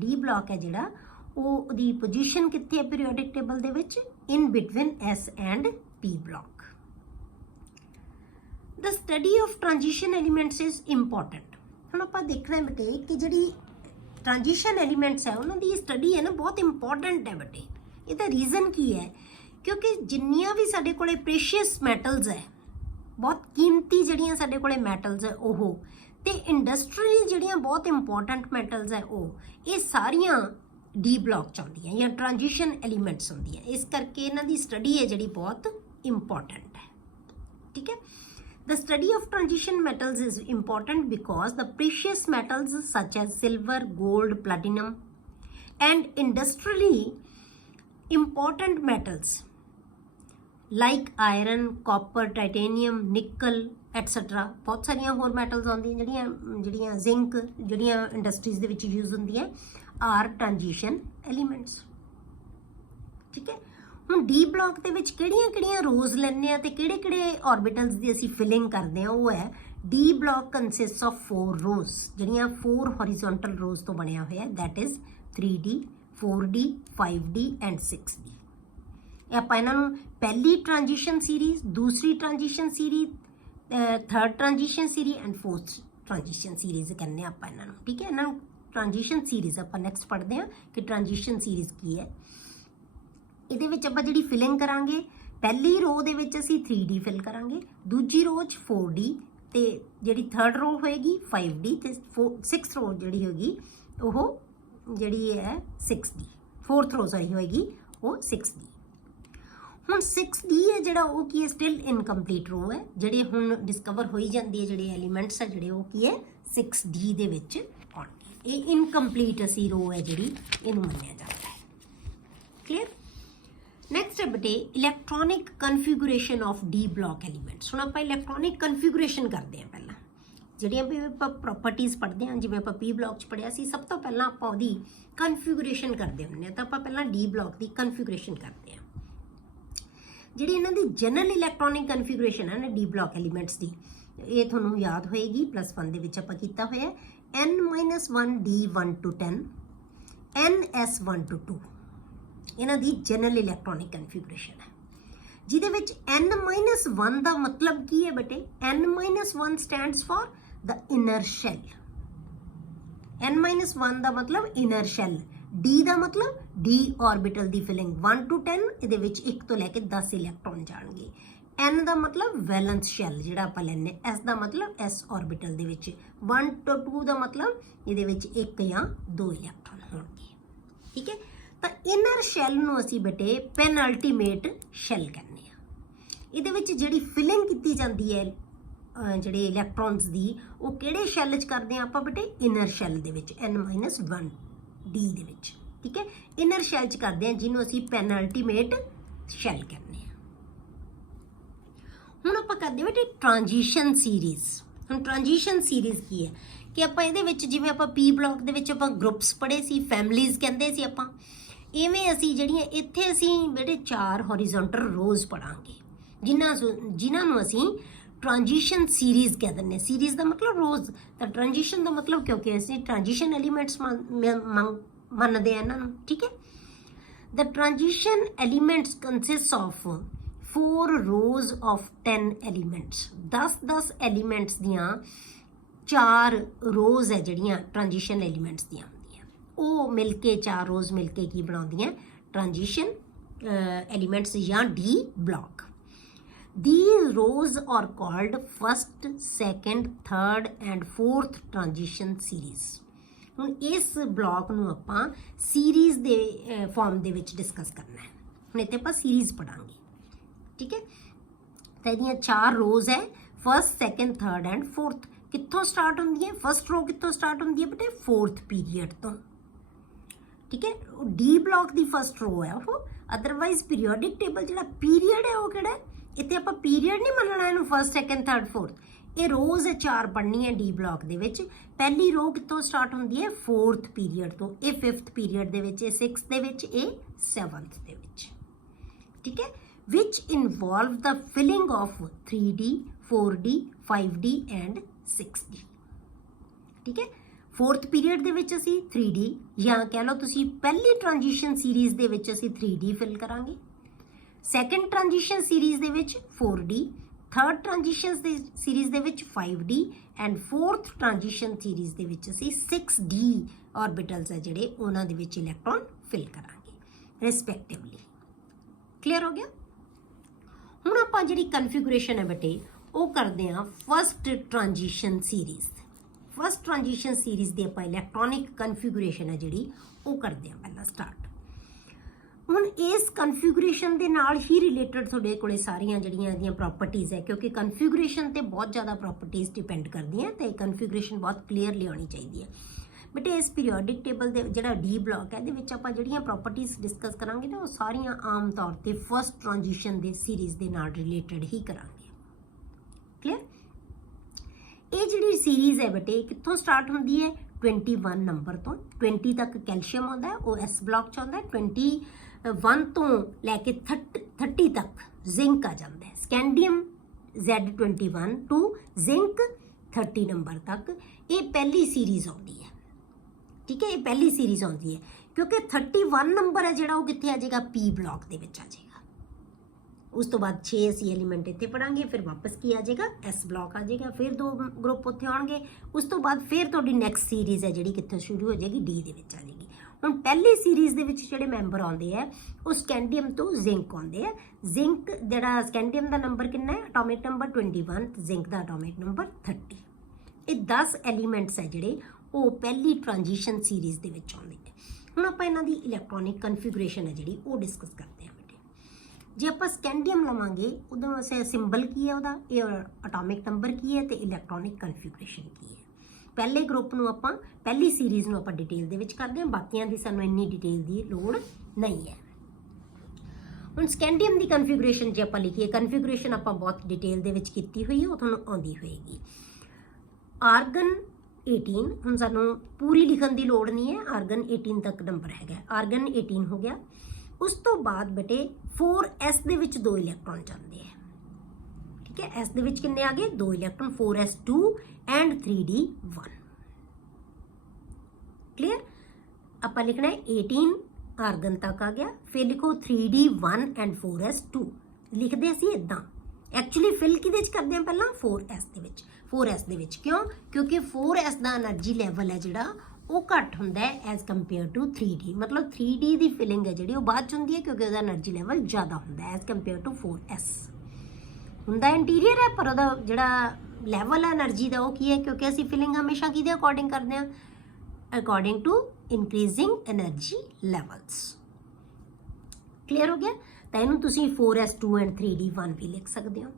D block ਹੈ ਜਿਹੜਾ ਉਹ ਦੀ ਪੋਜੀਸ਼ਨ ਕਿੱਥੇ ਹੈ ਪੀਰੀਓਡਿਕ ਟੇਬਲ ਦੇ ਵਿੱਚ? in between S and P block. The study of transition elements is important. ਹੁਣ ਆਪਾਂ ਦੇਖਣਾ ਹੈ ਬੇਟੇ ਕਿ ਜਿਹੜੀ ਟ੍ਰਾਂਜੀਸ਼ਨ ਐਲੀਮੈਂਟਸ ਹੈ ਉਹਨਾਂ ਦੀ ਸਟੱਡੀ ਹੈ ਨਾ ਬਹੁਤ ਇੰਪੋਰਟੈਂਟ ਹੈ ਬੇਟੇ। ਇਹਦਾ ਰੀਜ਼ਨ ਕੀ ਹੈ? ਕਿਉਂਕਿ ਜਿੰਨੀਆਂ ਵੀ ਸਾਡੇ ਕੋਲੇ ਪ੍ਰੈਸ਼ੀਅਸ ਮੈਟਲਸ ਹੈ, ਬਹੁਤ ਕੀਮਤੀ ਜਿਹੜੀਆਂ ਸਾਡੇ ਕੋਲੇ ਮੈਟਲਸ ਹੈ ਉਹ, ਤੇ ਇੰਡਸਟਰੀ ਜਿਹੜੀਆਂ ਬਹੁਤ ਇੰਪੋਰਟੈਂਟ ਮੈਟਲਸ ਹੈ ਉਹ, ਇਹ ਸਾਰੀਆਂ ਡੀ ਬਲੌਕ 'ਚ ਆਉਂਦੀਆਂ ਜਾਂ ਟ੍ਰਾਂਜੀਸ਼ਨ ਐਲੀਮੈਂਟਸ ਹੁੰਦੀਆਂ। ਇਸ ਕਰਕੇ ਇਹਨਾਂ ਦੀ ਸਟੱਡੀ ਹੈ ਜਿਹੜੀ ਬਹੁਤ ਇੰਪੋਰਟੈਂਟ ਹੈ, ਠੀਕ ਹੈ। The study of transition metals is important because the precious metals such as silver, gold, platinum and industrially important metals like iron, copper, titanium, nickel, etc. ਬਹੁਤ ਸਾਰੀਆਂ ਹੋਰ ਮੈਟਲਸ ਆਉਂਦੀਆਂ ਜਿਹੜੀਆਂ ਜ਼ਿੰਕ ਜਿਹੜੀਆਂ ਇੰਡਸਟਰੀਜ਼ ਦੇ ਵਿੱਚ ਯੂਜ਼ ਹੁੰਦੀਆਂ ਆਰ ਟ੍ਰਾਂਜੀਸ਼ਨ ਐਲੀਮੈਂਟਸ, ਠੀਕ ਹੈ। ਹੁਣ ਡੀ ਬਲੌਕ ਦੇ ਵਿੱਚ ਕਿਹੜੀਆਂ ਰੋਜ਼ ਲੈਂਦੇ ਆ ਤੇ ਕਿਹੜੇ ਆਰਬਿਟਲਸ ਦੀ ਅਸੀਂ ਫਿਲਿੰਗ ਕਰਦੇ ਆ, ਉਹ ਹੈ ਡੀ ਬਲੌਕ ਕੰਸਿਸਟਸ ਆਫ 4 ਰੋਜ਼, ਜਿਹੜੀਆਂ 4 ਹੌਰੀਜ਼ੌਂਟਲ ਰੋਜ਼ ਤੋਂ ਬਣਿਆ ਹੋਇਆ, that is 3D, 4D, 5D and 6D। ਇਹ ਆਪਾਂ ਇਹਨਾਂ ਨੂੰ ਪਹਿਲੀ ਟ੍ਰਾਂਜੀਸ਼ਨ ਸੀਰੀਜ਼, ਦੂਸਰੀ transition series, third transition series and fourth transition series ਕਹਿੰਦੇ ਆ ਆਪਾਂ ਇਹਨਾਂ ਨੂੰ, ਠੀਕ ਹੈ। ਇਹਨਾਂ ਨੂੰ ਟ੍ਰਾਂਜੀਸ਼ਨ ਸੀਰੀਜ਼ ਆਪਾਂ ਨੈਕਸਟ ਪੜ੍ਹਦੇ ਹਾਂ ਕਿ ਟ੍ਰਾਂਜੀਸ਼ਨ ਸੀਰੀਜ਼ ਕੀ ਹੈ। ਇਹਦੇ ਵਿੱਚ ਆਪਾਂ ਜਿਹੜੀ ਫਿਲਿੰਗ ਕਰਾਂਗੇ, ਪਹਿਲੀ ਰੋ ਦੇ ਵਿੱਚ ਅਸੀਂ 3D ਫਿਲ ਕਰਾਂਗੇ, ਦੂਜੀ ਰੋ 'ਚ 4D, ਤੇ ਜਿਹੜੀ ਥਰਡ ਰੋ ਹੋਏਗੀ 5D, ਤੇ 6th ਰੋ ਜਿਹੜੀ ਹੋਏਗੀ ਉਹ ਜਿਹੜੀ ਹੈ 6D, 4th ਰੋ ਸਹੀ ਹੋਏਗੀ ਉਹ 6D। ਹੁਣ 6D ਹੈ ਜਿਹੜਾ ਉਹ ਕੀ ਹੈ, ਸਟਿਲ ਇਨਕੰਪਲੀਟ ਰੋ ਹੈ, ਜਿਹੜੇ ਹੁਣ ਡਿਸਕਵਰ ਹੋਈ ਜਾਂਦੀ ਹੈ ਜਿਹੜੇ ਐਲੀਮੈਂਟਸ ਹੈ ਜਿਹੜੇ ਉਹ ਕੀ ਹੈ 6D ਦੇ ਵਿੱਚ ਆਉਣਗੇ। ਇਹ ਇਨਕੰਪਲੀਟ ਅਸੀਂ ਰੋ ਹੈ ਜਿਹੜੀ ਇਹਨੂੰ ਮੰਨਿਆ ਜਾਂਦਾ ਹੈ, ਕਲੀਅਰ। ਨੈਕਸਟ ਹੈ ਬੇਟੇ electronic configuration of D block elements. ਹੁਣ ਆਪਾਂ ਇਲੈਕਟ੍ਰੋਨਿਕ ਕਨਫੀਗੂਰੇਸ਼ਨ ਕਰਦੇ ਹਾਂ। ਪਹਿਲਾਂ ਜਿਹੜੀਆਂ ਵੀ ਆਪਾਂ ਪ੍ਰੋਪਰਟੀਜ਼ ਪੜ੍ਹਦੇ ਹਾਂ, ਜਿਵੇਂ ਆਪਾਂ ਪੀ ਬਲੌਕ 'ਚ ਪੜ੍ਹਿਆ ਸੀ, ਸਭ ਤੋਂ ਪਹਿਲਾਂ ਆਪਾਂ ਉਹਦੀ ਕਨਫੀਗੂਰੇਸ਼ਨ ਕਰਦੇ ਹੁੰਦੇ ਹਾਂ। ਤਾਂ ਆਪਾਂ ਪਹਿਲਾਂ ਡੀ ਬਲੌਕ ਦੀ ਕਨਫੀਗੂਰੇਸ਼ਨ ਕਰਦੇ ਹਾਂ। ਜਿਹੜੀ ਇਹਨਾਂ ਦੀ ਜਨਰਲ ਇਲੈਕਟ੍ਰੋਨਿਕ ਕਨਫੀਗੂਰੇਸ਼ਨ ਹੈ ਨਾ ਡੀ ਬਲੌਕ ਐਲੀਮੈਂਟਸ ਦੀ, ਇਹ ਤੁਹਾਨੂੰ ਯਾਦ ਹੋਏਗੀ +1 ਦੇ ਵਿੱਚ ਆਪਾਂ ਕੀਤਾ ਹੋਇਆ n-1 D1 to 10 ns1 to 2 ਇਹਨਾਂ ਦੀ ਜਨਰਲ ਇਲੈਕਟ੍ਰੋਨਿਕ ਕਨਫੀਗੂਰੇਸ਼ਨ ਹੈ, ਜਿਹਦੇ ਵਿੱਚ n-1 ਦਾ ਮਤਲਬ ਕੀ ਹੈ ਬੇਟੇ? n-1 stands for the inner shell. n-1 ਦਾ ਮਤਲਬ ਇਨਰ ਸ਼ੈਲ, D ਦਾ ਮਤਲਬ D orbital the filling 1 to 10, ਇਹਦੇ ਵਿੱਚ 1 ਤੋਂ ਲੈ ਕੇ 10 ਇਲੈਕਟ੍ਰੋਨ ਜਾਣਗੇ। n ਦਾ ਮਤਲਬ ਵੈਲੈਂਸ ਸ਼ੈਲ ਜਿਹੜਾ ਆਪਾਂ ਲੈਂਦੇ, s ਦਾ ਮਤਲਬ s ਆਰਬਿਟਲ ਦੇ ਵਿੱਚ, 1 to 2 ਦਾ ਮਤਲਬ ਇਹਦੇ ਵਿੱਚ 1 ਜਾਂ 2 ਇਲੈਕਟ੍ਰੋਨ ਹੋਣਗੇ, ਠੀਕ ਹੈ। ਤਾਂ ਇਨਰ ਸ਼ੈਲ ਨੂੰ ਅਸੀਂ ਬੇਟੇ ਪੈਨਅਲਟੀਮੇਟ ਸ਼ੈਲ ਕਹਿੰਦੇ ਆ। ਇਹਦੇ ਵਿੱਚ ਜਿਹੜੀ ਫਿਲਿੰਗ ਕੀਤੀ ਜਾਂਦੀ ਹੈ ਜਿਹੜੇ ਇਲੈਕਟ੍ਰੋਨਸ ਦੀ, ਉਹ ਕਿਹੜੇ ਸ਼ੈਲ 'ਚ ਕਰਦੇ ਆ ਆਪਾਂ ਬੇਟੇ? ਇਨਰ ਸ਼ੈਲ ਦੇ ਵਿੱਚ, n-1 D ਦੇ ਵਿੱਚ, ਠੀਕ ਹੈ। ਇਨਰ ਸ਼ੈਲ 'ਚ ਕਰਦੇ ਆ ਜਿਹਨੂੰ ਅਸੀਂ ਪੈਨਅਲਟੀਮੇਟ ਸ਼ੈਲ ਕਹਿੰਦੇ ਆ। ਹੁਣ ਆਪਾਂ ਕਰਦੇ ਬੇਟੇ ਟ੍ਰਾਂਜੀਸ਼ਨ ਸੀਰੀਜ਼। ਹੁਣ ਟ੍ਰਾਂਜੀਸ਼ਨ ਸੀਰੀਜ਼ ਕੀ ਹੈ ਕਿ ਆਪਾਂ ਇਹਦੇ ਵਿੱਚ ਜਿਵੇਂ ਆਪਾਂ ਪੀ ਬਲੌਕ ਦੇ ਵਿੱਚ ਆਪਾਂ ਗਰੁੱਪਸ ਪੜ੍ਹੇ ਸੀ, ਫੈਮਲੀਜ਼ ਕਹਿੰਦੇ ਸੀ ਆਪਾਂ, ਇਵੇਂ ਅਸੀਂ ਜਿਹੜੀਆਂ ਇੱਥੇ ਅਸੀਂ ਬੇਟੇ 4 ਹੌਰੀਜ਼ੌਂਟਲ ਰੋਜ਼ ਪੜਾਂਗੇ, ਜਿਨ੍ਹਾਂ ਨੂੰ ਅਸੀਂ ਟ੍ਰਾਂਜੀਸ਼ਨ ਸੀਰੀਜ਼ ਕਹਿ ਦਿੰਦੇ। ਸੀਰੀਜ਼ ਦਾ ਮਤਲਬ ਰੋਜ਼, ਤਾਂ ਟ੍ਰਾਂਜੀਸ਼ਨ ਦਾ ਮਤਲਬ ਕਿਉਂਕਿ ਅਸੀਂ ਟ੍ਰਾਂਜੀਸ਼ਨ ਐਲੀਮੈਂਟਸ ਮੰਨਦੇ ਆ ਇਹਨਾਂ ਨੂੰ, ਠੀਕ ਹੈ। The transition elements consist of 4 rows of 10 elements, 10 elements ਦੀਆਂ 4 rows ਹੈ ਜਿਹੜੀਆਂ ਟ੍ਰਾਂਜੀਸ਼ਨ ਐਲੀਮੈਂਟਸ ਦੀਆਂ ਹੁੰਦੀਆਂ। ਉਹ ਮਿਲ ਕੇ 4 ਰੋਜ਼ ਮਿਲ ਕੇ ਕੀ ਬਣਾਉਂਦੀਆਂ ਟ੍ਰਾਂਜੀਸ਼ਨ ਐਲੀਮੈਂਟਸ ਜਾਂ D block. These rows are called first, second, third and fourth transition series। ਹੁਣ ਇਸ ਬਲੌਕ ਨੂੰ ਆਪਾਂ ਸੀਰੀਜ਼ ਦੇ ਫਾਰਮ ਦੇ ਵਿੱਚ ਡਿਸਕਸ ਕਰਨਾ ਹੈ। ਹੁਣ ਇੱਥੇ ਆਪਾਂ ਸੀਰੀਜ਼ ਪੜਾਂਗੇ, ਠੀਕ ਹੈ। ਤਾਂ ਇਹਦੀਆਂ 4 ਰੋਜ਼ ਹੈ, first, second, third and fourth. ਕਿੱਥੋਂ ਸਟਾਰਟ ਹੁੰਦੀ ਹੈ? ਫਸਟ ਰੋ ਕਿੱਥੋਂ ਸਟਾਰਟ ਹੁੰਦੀ ਹੈ ਬੇਟੇ? 4th ਪੀਰੀਅਡ ਤੋਂ, ਠੀਕ ਹੈ। ਡੀ ਬਲੌਕ ਦੀ ਫਸਟ ਰੋ ਹੈ ਉਹ। ਅਦਰਵਾਈਜ਼ ਪੀਰੀਓਡਿਕ ਟੇਬਲ ਜਿਹੜਾ ਪੀਰੀਅਡ ਹੈ ਉਹ ਕਿਹੜਾ? ਇੱਥੇ ਆਪਾਂ ਪੀਰੀਅਡ ਨਹੀਂ ਮੰਨਣਾ ਇਹਨੂੰ, ਫਸਟ, ਸੈਕੰਡ, ਥਰਡ, ਫੋਰਥ। ਇਹ ਰੋਜ਼ 4 ਪੜ੍ਹਨੀ ਹੈ ਡੀ ਬਲੌਕ ਦੇ ਵਿੱਚ। ਪਹਿਲੀ ਰੋ ਕਿੱਥੋਂ ਸਟਾਰਟ ਹੁੰਦੀ ਹੈ? 4th ਪੀਰੀਅਡ ਤੋਂ। ਇਹ 5th ਪੀਰੀਅਡ ਦੇ ਵਿੱਚ, ਇਹ 6th ਦੇ ਵਿੱਚ, ਇਹ 7th ਦੇ ਵਿੱਚ, ਠੀਕ ਹੈ। ਵਿਚ involve the filling of 3D, 4D, 5D and 6D, ਠੀਕ ਹੈ। 4th ਪੀਰੀਅਡ ਦੇ ਵਿੱਚ ਅਸੀਂ 3D ਜਾਂ ਕਹਿ ਲਓ ਤੁਸੀਂ ਪਹਿਲੀ ਟ੍ਰਾਂਜੀਸ਼ਨ ਸੀਰੀਜ਼ ਦੇ ਵਿੱਚ ਅਸੀਂ 3D ਫਿਲ ਕਰਾਂਗੇ। ਸੈਕੰਡ ਟ੍ਰਾਂਜੀਸ਼ਨ ਸੀਰੀਜ਼ ਦੇ ਵਿੱਚ 4D, ਥਰਡ ਟ੍ਰਾਂਜੀਸ਼ਨ ਸੀਰੀਜ਼ ਦੇ ਵਿੱਚ 5D and fourth transition series ਦੇ ਵਿੱਚ ਅਸੀਂ 6D ਆਰਬਿਟਲਸ ਹੈ ਜਿਹੜੇ ਉਹਨਾਂ ਦੇ ਵਿੱਚ ਇਲੈਕਟ੍ਰੋਨ ਫਿਲ ਕਰਾਂਗੇ ਰਿਸਪੈਕਟਿਵਲੀ। ਕਲੀਅਰ ਹੋ ਗਿਆ? ਹੁਣ ਆਪਾਂ ਜਿਹੜੀ ਕਨਫੀਗੂਰੇਸ਼ਨ ਹੈ ਬੇਟੇ ਉਹ ਕਰਦੇ ਹਾਂ first transition series. First transition series ਦੀ ਆਪਾਂ ਇਲੈਕਟ੍ਰੋਨਿਕ ਕਨਫੀਗੂਰੇਸ਼ਨ ਹੈ ਜਿਹੜੀ ਉਹ ਕਰਦੇ ਹਾਂ ਪਹਿਲਾਂ ਸਟਾਰਟ। ਹੁਣ ਇਸ ਕਨਫੀਗੂਰੇਸ਼ਨ ਦੇ ਨਾਲ ਹੀ ਰਿਲੇਟਡ ਤੁਹਾਡੇ ਕੋਲੇ ਸਾਰੀਆਂ ਜਿਹੜੀਆਂ ਇਹਦੀਆਂ ਪ੍ਰੋਪਰਟੀਜ਼ ਹੈ, ਕਿਉਂਕਿ ਕਨਫੀਗੂਰੇਸ਼ਨ ਤੇ ਬਹੁਤ ਜ਼ਿਆਦਾ ਪ੍ਰੋਪਰਟੀਜ਼ ਡਿਪੈਂਡ ਕਰਦੀਆਂ ਤੇ ਕਨਫੀਗੂਰੇਸ਼ਨ ਬਹੁਤ ਕਲੀਅਰਲੀ ਆਉਣੀ ਚਾਹੀਦੀ ਹੈ। ਬਟ ਇਸ ਪੀਰੀਓਡਿਕ ਟੇਬਲ ਦੇ ਜਿਹੜਾ ਡੀ ਬਲੌਕ ਹੈ ਇਹਦੇ ਵਿੱਚ ਆਪਾਂ ਜਿਹੜੀਆਂ ਪ੍ਰੋਪਰਟੀਜ਼ ਡਿਸਕਸ ਕਰਾਂਗੇ ਨਾ ਉਹ ਸਾਰੀਆਂ ਆਮ ਤੌਰ ਤੇ ਫਸਟ ਟ੍ਰਾਂਜੀਸ਼ਨ ਦੇ ਸੀਰੀਜ਼ ਦੇ ਨਾਲ ਰਿਲੇਟਡ ਹੀ ਕਰਾਂਗੇ। ਕਲੀਅਰ? ਇਹ ਜਿਹੜੀ ਸੀਰੀਜ਼ ਹੈ ਬੇਟੇ ਕਿੱਥੋਂ ਸਟਾਰਟ ਹੁੰਦੀ ਹੈ? 21 ਨੰਬਰ ਤੋਂ। 20 ਤੱਕ ਕੈਲਸ਼ੀਅਮ ਆਉਂਦਾ ਹੈ, ਉਹ ਇਸ ਬਲੌਕ 'ਚ ਆਉਂਦਾ। 21 ਤੋਂ ਲੈ ਕੇ 30 ਤੱਕ ਜ਼ਿੰਕ ਆ ਜਾਂਦਾ ਹੈ। ਸਕੈਂਡੀਅਮ Z21 ਟੂ ਜ਼ਿੰਕ 30 ਨੰਬਰ ਤੱਕ ਇਹ ਪਹਿਲੀ ਸੀਰੀਜ਼ ਆਉਂਦੀ ਹੈ, ਠੀਕ ਹੈ। ਇਹ ਪਹਿਲੀ ਸੀਰੀਜ਼ ਆਉਂਦੀ ਹੈ ਕਿਉਂਕਿ 31 ਨੰਬਰ ਹੈ ਜਿਹੜਾ ਉਹ ਕਿੱਥੇ ਆ ਜਾਏਗਾ? ਪੀ ਬਲੌਕ ਦੇ ਵਿੱਚ ਆ ਜਾਏਗਾ। ਉਸ ਤੋਂ ਬਾਅਦ 6 ਅਸੀਂ ਐਲੀਮੈਂਟ ਇੱਥੇ ਪੜਾਂਗੇ, ਫਿਰ ਵਾਪਸ ਕੀ ਆ ਜਾਏਗਾ? ਐਸ ਬਲੌਕ ਆ ਜਾਏਗਾ। ਫਿਰ 2 ਗਰੁੱਪ ਉੱਥੇ ਆਉਣਗੇ। ਉਸ ਤੋਂ ਬਾਅਦ ਫਿਰ ਤੁਹਾਡੀ ਨੈਕਸਟ ਸੀਰੀਜ਼ ਹੈ ਜਿਹੜੀ ਕਿੱਥੇ ਸ਼ੁਰੂ ਹੋ ਜਾਏਗੀ? ਡੀ ਦੇ ਵਿੱਚ ਆ ਜਾਏਗੀ। ਹੁਣ ਪਹਿਲੀ ਸੀਰੀਜ਼ ਦੇ ਵਿੱਚ ਜਿਹੜੇ ਮੈਂਬਰ ਆਉਂਦੇ ਆ ਉਹ ਸਕੈਂਡੀਅਮ ਤੋਂ ਜ਼ਿੰਕ ਆਉਂਦੇ ਆ। ਜ਼ਿੰਕ ਜਿਹੜਾ ਸਕੈਂਡੀਅਮ ਦਾ ਨੰਬਰ ਕਿੰਨਾ ਹੈ? ਅਟੋਮਿਕ ਨੰਬਰ 21 ਤੇ ਜ਼ਿੰਕ ਦਾ ਅਟੋਮਿਕ ਨੰਬਰ 30। ਇਹ 10 ਐਲੀਮੈਂਟਸ ਹੈ ਜਿਹੜੇ ਉਹ ਪਹਿਲੀ ਟ੍ਰਾਂਜੀਸ਼ਨ ਸੀਰੀਜ਼ ਦੇ ਵਿੱਚ ਆਉਂਦੇ ਆ। ਹੁਣ ਆਪਾਂ ਇਹਨਾਂ ਦੀ ਇਲੈਕਟ੍ਰੋਨਿਕ ਕਨਫੀਗੂਰੇਸ਼ਨ ਹੈ ਜਿਹੜੀ ਉਹ ਡਿਸਕਸ ਕਰਦੇ ਹਾਂ ਬੇਟੇ। ਜੇ ਆਪਾਂ ਸਕੈਂਡੀਅਮ ਲਵਾਂਗੇ ਉਹਦੇ ਵਾਸਤੇ ਸਿੰਬਲ ਕੀ ਹੈ ਉਹਦਾ? ਇਹ ਅਟੋਮਿਕ ਨੰਬਰ ਕੀ ਹੈ ਤੇ ਇਲੈਕਟ੍ਰੋਨਿਕ ਕਨਫੀਗੂਰੇਸ਼ਨ ਕੀ ਹੈ। ਪਹਿਲੇ ਗਰੁੱਪ ਨੂੰ ਆਪਾਂ ਪਹਿਲੀ ਸੀਰੀਜ਼ ਨੂੰ ਆਪਾਂ ਡਿਟੇਲ ਦੇ ਵਿੱਚ ਕਰਦੇ ਹਾਂ, ਬਾਕੀਆਂ ਦੀ ਸਾਨੂੰ ਇੰਨੀ ਡਿਟੇਲ ਦੀ ਲੋੜ ਨਹੀਂ ਹੈ। ਹੁਣ ਸਕੈਂਡੀਅਮ ਦੀ ਕਨਫੀਗੂਰੇਸ਼ਨ ਜੇ ਆਪਾਂ ਲਿਖੀਏ, ਕਨਫੀਗੂਰੇਸ਼ਨ ਆਪਾਂ ਬਹੁਤ ਡਿਟੇਲ ਦੇ ਵਿੱਚ ਕੀਤੀ ਹੋਈ ਹੈ, ਉਹ ਤੁਹਾਨੂੰ ਆਉਂਦੀ ਹੋਏਗੀ। ਆਰਗਨ 18, ਹੁਣ ਸਾਨੂੰ ਪੂਰੀ ਲਿਖਣ ਦੀ ਲੋੜ ਨਹੀਂ ਹੈ, ਆਰਗਨ 18 ਤੱਕ ਨੰਬਰ ਹੈਗਾ। ਆਰਗਨ 18 ਹੋ ਗਿਆ। ਉਸ ਤੋਂ ਬਾਅਦ ਬੇਟੇ 4s ਦੇ ਵਿੱਚ 2 ਇਲੈਕਟ੍ਰੋਨ ਜਾਂਦੇ ਆ, ਠੀਕ ਹੈ। s ਦੇ ਵਿੱਚ ਕਿੰਨੇ ਆ ਗਏ? 2 electron, 4s2 and 3d1। Clear? ਆਪਾਂ ਲਿਖਣਾ ਹੈ 18 ਆਰਗਨ ਤੱਕ ਆ ਗਿਆ। ਫਿਰ ਲਿਖੋ 3d1 ਐਂਡ 4s2। ਲਿਖਦੇ ਅਸੀਂ ਇਦਾਂ, ਐਕਚੁਅਲੀ ਫਿਲ ਕਿਹਦੇ 'ਚ ਕਰਦੇ ਹਾਂ? ਪਹਿਲਾਂ 4s ਦੇ ਵਿੱਚ। 4s ਦੇ ਵਿੱਚ ਕਿਉਂ? ਕਿਉਂਕਿ 4s ਦਾ એનર્ਜੀ ਲੈਵਲ ਹੈ ਜਿਹੜਾ ਉਹ ਘੱਟ ਹੁੰਦਾ ਹੈ ਐਜ਼ ਕੰਪੇਅਰ ਟੂ 3d। ਮਤਲਬ 3d ਦੀ ਫਿਲਿੰਗ ਹੈ ਜਿਹੜੀ ਉਹ ਬਾਅਦ 'ਚ ਹੁੰਦੀ ਹੈ ਕਿਉਂਕਿ ਉਹਦਾ એનર્ਜੀ ਲੈਵਲ ਜ਼ਿਆਦਾ ਹੁੰਦਾ ਹੈ ਐਜ਼ ਕੰਪੇਅਰ ਟੂ 4s। ਹੁੰਦਾ ਇੰਟੀਰੀਅਰ ਹੈ ਪਰ ਉਹਦਾ ਜਿਹੜਾ ਲੈਵਲ ਹੈ એનર્ਜੀ ਦਾ ਉਹ ਕੀ ਹੈ? ਕਿਉਂਕਿ ਅਸੀਂ ਫਿਲਿੰਗ ਹਮੇਸ਼ਾ ਕਿਹਦੇ ਅਕੋਰਡਿੰਗ ਕਰਦੇ ਹਾਂ? According to increasing energy levels. Clear ਹੋ ਗਿਆ? ਤਾਂ ਇਹਨੂੰ ਤੁਸੀਂ 4s2 ਐਂਡ 3d1 ਵੀ ਲਿਖ ਸਕਦੇ ਹੋ।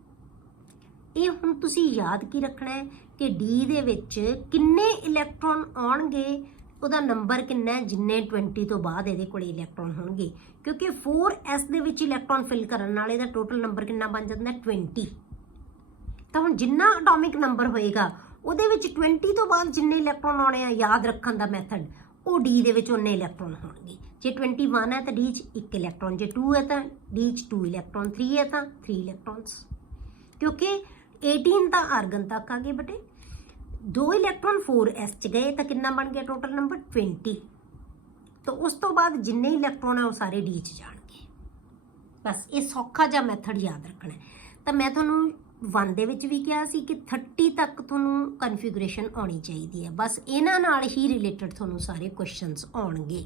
ਇਹ ਹੁਣ ਤੁਸੀਂ ਯਾਦ ਕੀ ਰੱਖਣਾ ਹੈ ਕਿ ਡੀ ਦੇ ਵਿੱਚ ਕਿੰਨੇ ਇਲੈਕਟ੍ਰੋਨ ਆਉਣਗੇ, ਉਹਦਾ ਨੰਬਰ ਕਿੰਨਾ ਹੈ ਜਿੰਨੇ 20 ਤੋਂ ਬਾਅਦ ਇਹਦੇ ਕੋਲ ਇਲੈਕਟ੍ਰੋਨ ਹੋਣਗੇ। ਕਿਉਂਕਿ 4s ਦੇ ਵਿੱਚ ਇਲੈਕਟ੍ਰੋਨ ਫਿਲ ਕਰਨ ਨਾਲ ਇਹਦਾ ਟੋਟਲ ਨੰਬਰ ਕਿੰਨਾ ਬਣ ਜਾਂਦਾ? 20। ਤਾਂ ਹੁਣ ਜਿੰਨਾ ਅਟੋਮਿਕ ਨੰਬਰ ਹੋਏਗਾ ਉਹਦੇ ਵਿੱਚ 20 ਤੋਂ ਬਾਅਦ ਜਿੰਨੇ ਇਲੈਕਟ੍ਰੋਨ ਆਉਣੇ ਆ, ਯਾਦ ਰੱਖਣ ਦਾ ਮੈਥਡ, ਉਹ ਡੀ ਦੇ ਵਿੱਚ ਉਨੇ ਇਲੈਕਟ੍ਰੋਨ ਹੋਣਗੇ। ਜੇ 21 ਹੈ ਤਾਂ ਡੀ 'ਚ 1 ਇਲੈਕਟ੍ਰੋਨ, ਜੇ 2 ਹੈ ਤਾਂ ਡੀ 'ਚ 2 ਇਲੈਕਟ੍ਰੋਨ, 3 ਹੈ ਤਾਂ 3 ਇਲੈਕਟ੍ਰੋਨਸ। ਕਿਉਂਕਿ 18 ਤਾਂ ਆਰਗਨ ਤੱਕ ਆ ਗਏ ਬੇਟੇ, 2 ਇਲੈਕਟ੍ਰੋਨ 4s 'ਚ ਗਏ ਤਾਂ ਕਿੰਨਾ ਬਣ ਗਿਆ ਟੋਟਲ ਨੰਬਰ? 20। ਤਾਂ ਉਸ ਤੋਂ ਬਾਅਦ ਜਿੰਨੇ ਇਲੈਕਟ੍ਰੋਨ ਹੈ ਉਹ ਸਾਰੇ ਡੀ 'ਚ ਜਾਣਗੇ। ਬਸ ਇਹ ਸੌਖਾ ਜਿਹਾ ਮੈਥਡ ਯਾਦ ਰੱਖਣਾ ਹੈ। ਤਾਂ ਮੈਂ ਤੁਹਾਨੂੰ 1 ਦੇ ਵਿੱਚ ਵੀ ਕਿਹਾ ਸੀ ਕਿ 30 ਤੱਕ ਤੁਹਾਨੂੰ ਕਨਫੀਗਰੇਸ਼ਨ ਆਉਣੀ ਚਾਹੀਦੀ ਹੈ। ਬਸ ਇਹਨਾਂ ਨਾਲ ਹੀ ਰਿਲੇਟਡ ਤੁਹਾਨੂੰ ਸਾਰੇ ਕੁਐਸਚਨਸ ਆਉਣਗੇ।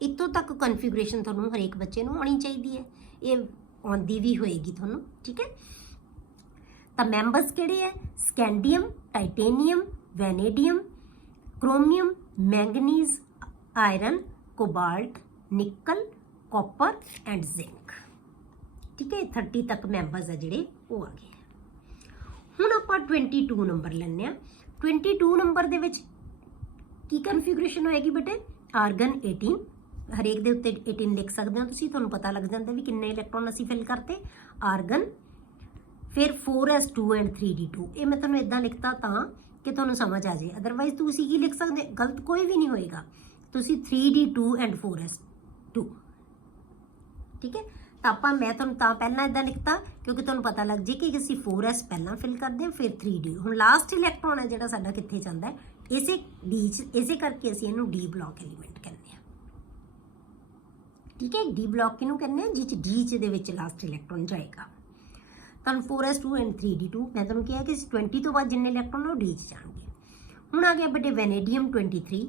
ਇੱਥੋਂ ਤੱਕ ਕਨਫੀਗਰੇਸ਼ਨ ਤੁਹਾਨੂੰ ਹਰੇਕ ਬੱਚੇ ਨੂੰ ਆਉਣੀ ਚਾਹੀਦੀ ਹੈ, ਇਹ ਆਉਂਦੀ ਵੀ ਹੋਏਗੀ ਤੁਹਾਨੂੰ, ਠੀਕ ਹੈ। ਤਾਂ ਮੈਂਬਰਸ ਕਿਹੜੇ ਹੈ? ਸਕੈਂਡੀਅਮ, titanium, ਵੈਨੇਡੀਅਮ, chromium, manganese, iron, cobalt, निकल, कॉपर एंड जिंक, ठीक है। 30 तक मैंबर्स है जिहड़े वो आ गए। हुण आपां 22 नंबर लैने आ। 22 नंबर दे विच की कन्फिगरेशन होएगी बेटे? आर्गन 18, हरेक दे उत्ते 18 लिख सकदे हो तुसीं, तुहानूं पता लग जांदा भी किन्ने इलैक्ट्रॉन असीं फिल करते। आर्गन, फिर 4s2 एंड 3d2, ये मैं तुहानूं इदां लिखता तां कि तुहानूं समझ आ जाए, अदरवाइज तुसीं की लिख सकते, गलत कोई भी नहीं होएगा। तुसीं 3d2 एंड 4s2, ठीक है। तो आपां मैं तुहानूं तां पहलां इदां लिखता क्योंकि तुहानूं पता लग जाए कि असीं 4s पहलां फिल करदे हां, फिर 3d। हुण लास्ट इलैक्ट्रॉन है जिहड़ा साडा कित्थे जांदा है? इसे डी च, इसे करके असीं इहनूं डी ब्लॉक एलीमेंट कहंदे हां, ठीक है। डी ब्लॉक किहनूं कहंदे हां? जिह च डी च दे विच लास्ट इलैक्ट्रॉन जाएगा। तुहानूं 4s2 एंड 3d2 मैं तुहानूं कहा कि 20 तो बाद जिन्ने इलैक्ट्रॉन वो डी च जाणगे। हुण आ गया बेटे vanadium 23,